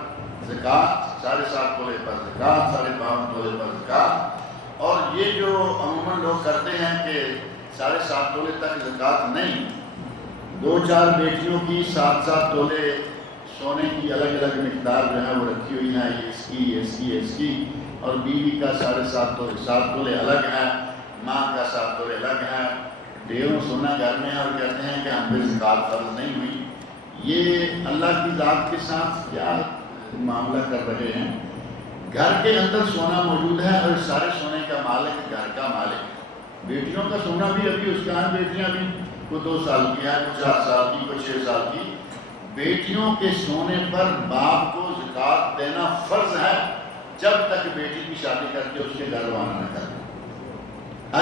زکوٰۃ، 7.5 تولے پر زکوٰۃ، 52.5 تولے پر زکوٰۃ. اور یہ جو عموماً لوگ کرتے ہیں کہ 7.5 تولے تک زکوٰۃ نہیں، 2-4 بیٹیوں کی 7-7 تولے سونے کی الگ الگ مقدار جو ہے وہ رکھی ہوئی ہے، یہ اس کی، اس کی، اس کی، اور بیوی کا 7.5 تولے 7 تولے الگ ہے، ماں کا 7 تولے الگ ہے، ڈھیروں سونا گھر میں ہے، اور کہتے ہیں کہ ہم پہ زکوٰۃ فرض نہیں ہوئی. یہ اللہ کی ذات کے ساتھ کیا معاملہ کر رہے ہیں؟ گھر کے اندر سونا موجود ہے اور سارے سونے کا مالک گھر کا مالک ہے. بیٹیوں کا سونا بھی ابھی اس کا ہے، بیٹیاں بھی کوئی 2 سال کی ہے، کوئی 4 سال کی، کوئی 6 سال کی. بیٹیوں کے سونے پر باپ کو زکوٰۃ دینا فرض ہے جب تک بیٹی کی شادی کر کے اس کے گھر روانہ نہ کر.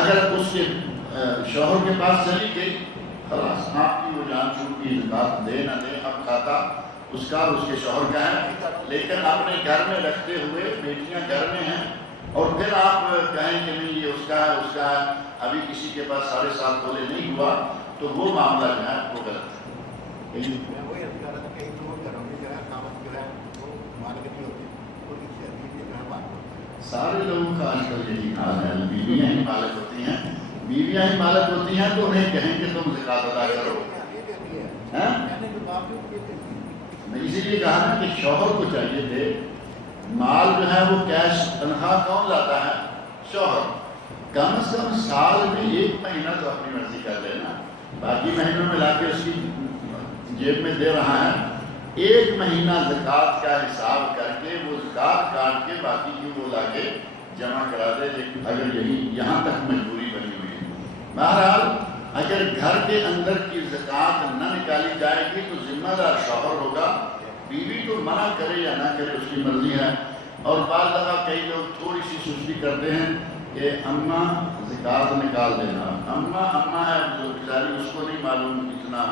اگر اس کے شوہر کے پاس چلی گئی، خلاص آپ کی وہ جان چھوٹ کی، زکوٰۃ دے نہ دے اب کھاتا اس کا اور اس کے شوہر کا ہے. لیکن اپنے گھر میں رکھتے ہوئے بیٹیاں گھر میں ہیں، اور پھر آپ کہیں کہ نہیں یہ اس کا ہے، اس کا ہے، ابھی کسی کے پاس 7.5 تولے نہیں ہوا، تو وہ معاملہ جو ہے وہ غلط ہے. وہی ابھی کہہ رہا تھا کہ ایک تو گھروں میں جو ہے قامت جو ہے وہ مالک نہیں ہوتی، اور کسی عزیز کے گھر بات ہوتی ہے. سارے لوگوں کا آج کل یہی حال ہے، بیویاں ہی مالک ہوتی ہیں، بیویاں ہی مالک ہوتی ہیں تو انہیں کہیں کہ تم زکوٰۃ ادا کرو. اسی لیے کہا نا کہ شوہر کو چاہیے تھے، مال جو ہے وہ کیش تنخواہ کون لاتا ہے؟ شوہر. کم از کم سال میں 1 مہینہ تو اپنی مرضی کر لینا، باقی مہینوں میں لا کے اس کی جیب میں دے رہا ہے. 1 مہینہ زکوٰۃ کا حساب کر کے وہ زکوٰۃ کاٹ کے باقی کی وہ لا کے جمع کرا دے، لیکن اگر یہاں تک مجبوری بنی ہوئی ہے. بہرحال اگر گھر کے اندر کی زکوٰۃ نہ نکالی جائے گی تو ذمہ دار شوہر ہوگا. بیوی تو منع کرے یا نہ کرے اس کی مرضی ہے. اور بعض دفعہ کئی لوگ تھوڑی سی سستی کرتے ہیں کہ اماں زکوٰۃ نکال دینا. اماں ہے جو بیچاری، اس کو نہیں معلوم، اتنا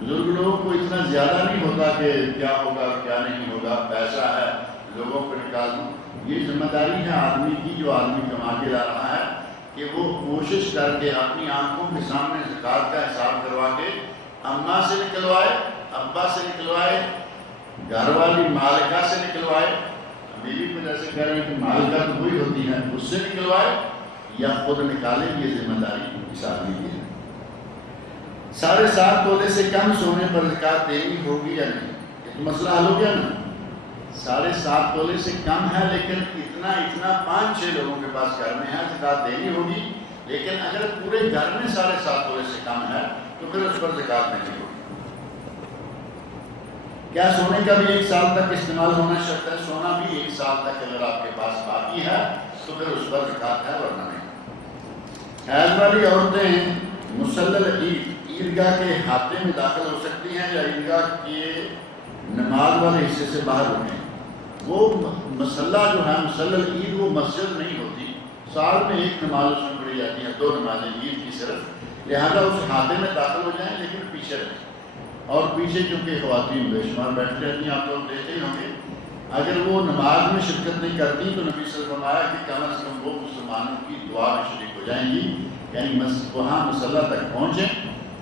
بزرگ لوگوں کو اتنا زیادہ نہیں ہوتا کہ کیا ہوگا کیا نہیں ہوگا، پیسہ ہے لوگوں کو نکال دوں. یہ ذمہ داری ہے آدمی کی، جو آدمی کما کے لا رہا ہے، کہ وہ کوشش کر کے اپنی آنکھوں کے سامنے زکوٰۃ کا حساب کروا کے اماں سے نکلوائے، ابا سے نکلوائے، گھر والی مالکہ سے نکلوائے. بیوی کو جیسے کہہ رہے ہیں کہ مالکہ تو وہی ہوتی ہے، اس سے نکلوائے یا خود نکالے. یہ ذمہ داری اس آدمی کی ہے. 7.5 تولے سے کم سونے پر زکوٰۃ دینی ہوگی یا نہیں؟ یہ تو مسئلہ حل ہو گیا نا. 7.5 تولے سے کم ہے لیکن اتنا 5-6 لوگوں کے پاس گھر میں ہے، زکوٰۃ دینی ہوگی. لیکن اگر پورے گھر میں 7.5 تولے سے کم ہے تو پھر اس پر زکوٰۃ نہیں ہوگی. کیا سونے کا بھی 1 سال تک استعمال ہونا شرط ہے؟ سونا بھی 1 سال تک اگر آپ کے پاس باقی ہے تو پھر اس پر زکوٰۃ ہے، ورنہ نہیں. حیض والی عورتیں مسلل عیدگاہ کے احاطے میں داخل ہو سکتی ہیں یا عیدگاہ کے نماز والے حصے سے باہر ہوتے ہیں؟ وہ مسلح جو ہے مسلل عید وہ مسجد نہیں ہوتی، سال میں 1 نماز اس میں پڑھی جاتی ہے، 2 نمازیں عید کی صرف. لہذا اس احاطے میں داخل ہو جائیں لیکن پیچھے رہیں. اور پیچھے چونکہ خواتین بے شمار بیٹھتی رہتی ہیں، آپ لوگ دیکھتے ہی ہوں گے. اگر وہ نماز میں شرکت نہیں کرتی تو نبی صلی اللہ علیہ وسلم فرمایا کہ کم از کم وہ مسلمانوں کی دعا میں شریک ہو جائیں گی. یعنی وہاں مصلی تک پہنچیں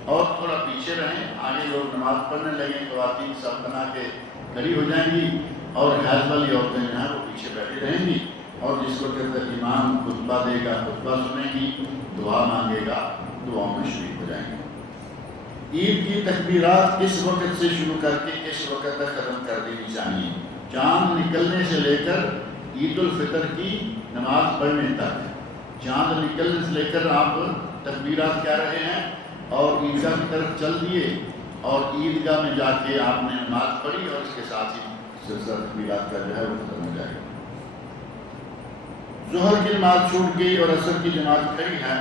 اور تھوڑا پیچھے رہیں، آگے لوگ نماز پڑھنے لگیں، خواتین سب بنا کے کھڑی ہو جائیں گی اور حیض والی عورتیں جو ہیں وہ پیچھے بیٹھی رہیں گی، اور جس وقت تک امام خطبہ دے گا خطبہ سنیں گی، دعا مانگے گا، دعاؤں میں شریک ہو جائیں گے۔ عید کی تکبیرات کس وقت سے شروع کر کے کس وقت تک ختم کر دینی چاہیے؟ چاند نکلنے سے لے کر عید الفطر کی نماز پڑھنے تک، چاند نکلنے سے لے کر آپ تکبیرات کہہ رہے ہیں اور عیدگاہ کی طرف چل دیے اور عیدگاہ میں جا کے آپ نے نماز پڑھی اور اس کے ساتھ ہی سلسلہ تکبیرات کا جو ہے وہ ختم ہو جائے گا۔ ظہر کی نماز چھوٹ گئی اور عصر کی جماعت کھڑی ہے،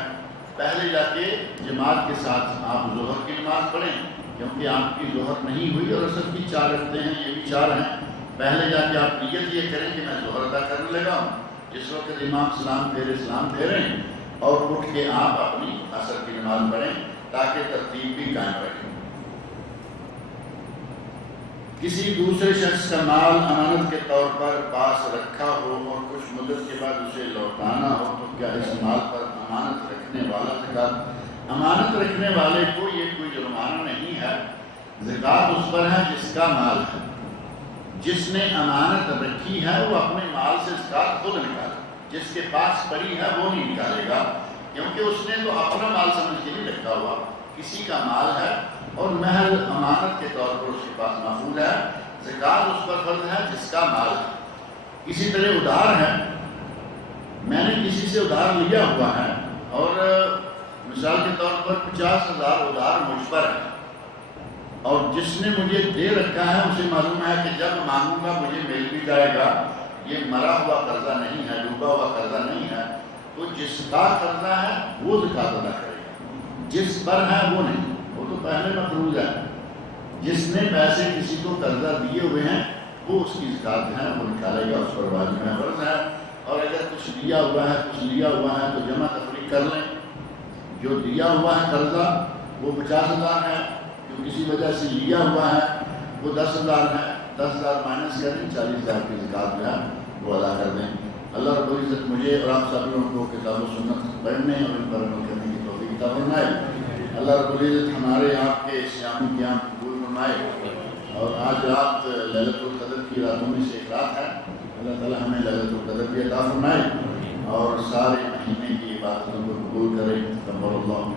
پہلے جا کے جماعت کے ساتھ آپ ظہر کی نماز پڑھیں، کیونکہ آپ کی ظہر نہیں ہوئی اور عصر کی 4 رکعتیں ہیں، یہ بھی 4 ہیں۔ پہلے جا کے آپ نیت یہ کریں کہ میں ظہر ادا کرنے لگا ہوں، جس وقت امام سلام پھیریں اور اٹھ کے آپ اپنی عصر کی نماز پڑھیں تاکہ ترتیب بھی قائم رہے۔ کسی دوسرے شخص کا مال امانت کے طور پر پاس رکھا ہو اور کچھ مدت کے بعد اسے لوٹانا ہو تو کیا اس مال پر امانت رکھنے والا زکوٰۃ؟ امانت رکھنے والے کو یہ کوئی جرمانہ نہیں ہے، زکوٰۃ اس پر ہے جس کا مال ہے۔ جس نے امانت رکھی ہے وہ اپنے مال سے زکوٰۃ خود نکالے، جس کے پاس پڑی ہے وہ نہیں نکالے گا، کیونکہ اس نے تو اپنا مال سمجھ کے نہیں رکھا ہوا، کسی کا مال ہے اور محض امانت کے طور پر اس کے پاس محفوظ ہے، زکوٰۃ اس پر فرض ہے جس کا مال ہے۔ اسی طرح ادھار ہے، میں نے کسی سے ادھار لیا ہوا ہے اور مثال کے طور پر 50,000 ادھار مجھ پر ہے، اور جس نے مجھے دے رکھا ہے اسے معلوم ہے کہ جب مانگوں گا مجھے مل بھی جائے گا، یہ مرا ہوا قرضہ نہیں ہے، ڈوبا ہوا قرضہ نہیں ہے، تو جس کا قرضہ ہے وہ زکوٰۃ ادا کرے گا، جس پر ہے وہ نہیں، وہ تو پہلے مفروض ہے۔ جس نے پیسے کسی کو قرضہ دیے ہوئے ہیں وہ اس کی زکوٰۃ ہے وہ نکالے گا، اس پر واجب ہے، فرض ہے۔ اور اگر کچھ لیا ہوا ہے تو جمع تفریق کر لیں، جو دیا ہوا ہے قرضہ وہ 50,000 ہے، جو کسی وجہ سے لیا ہوا ہے وہ 10,000 ہے، 10,000 مائنس کریں، 40,000 کی زکوٰۃ جو ہے وہ ادا کر دیں۔ اللہ رب العزت مجھے اور آپ سبھی کو کتاب و سنت پڑھنے اور ان پر عمل کرنے کی توفیق عطا فرمائے۔ اللہ رب العزت ہمارے آپ کے شامی قیام قبول فرمائے، اور آج رات لیلۃ القدر کی راتوں میں سے ایک رات ہے، اللہ تعالیٰ ہمیں لیلۃ القدر بھی عطا فرمائے اور سارے مہینے کی عبادتوں کو قبول کرے۔ تقبل اللہ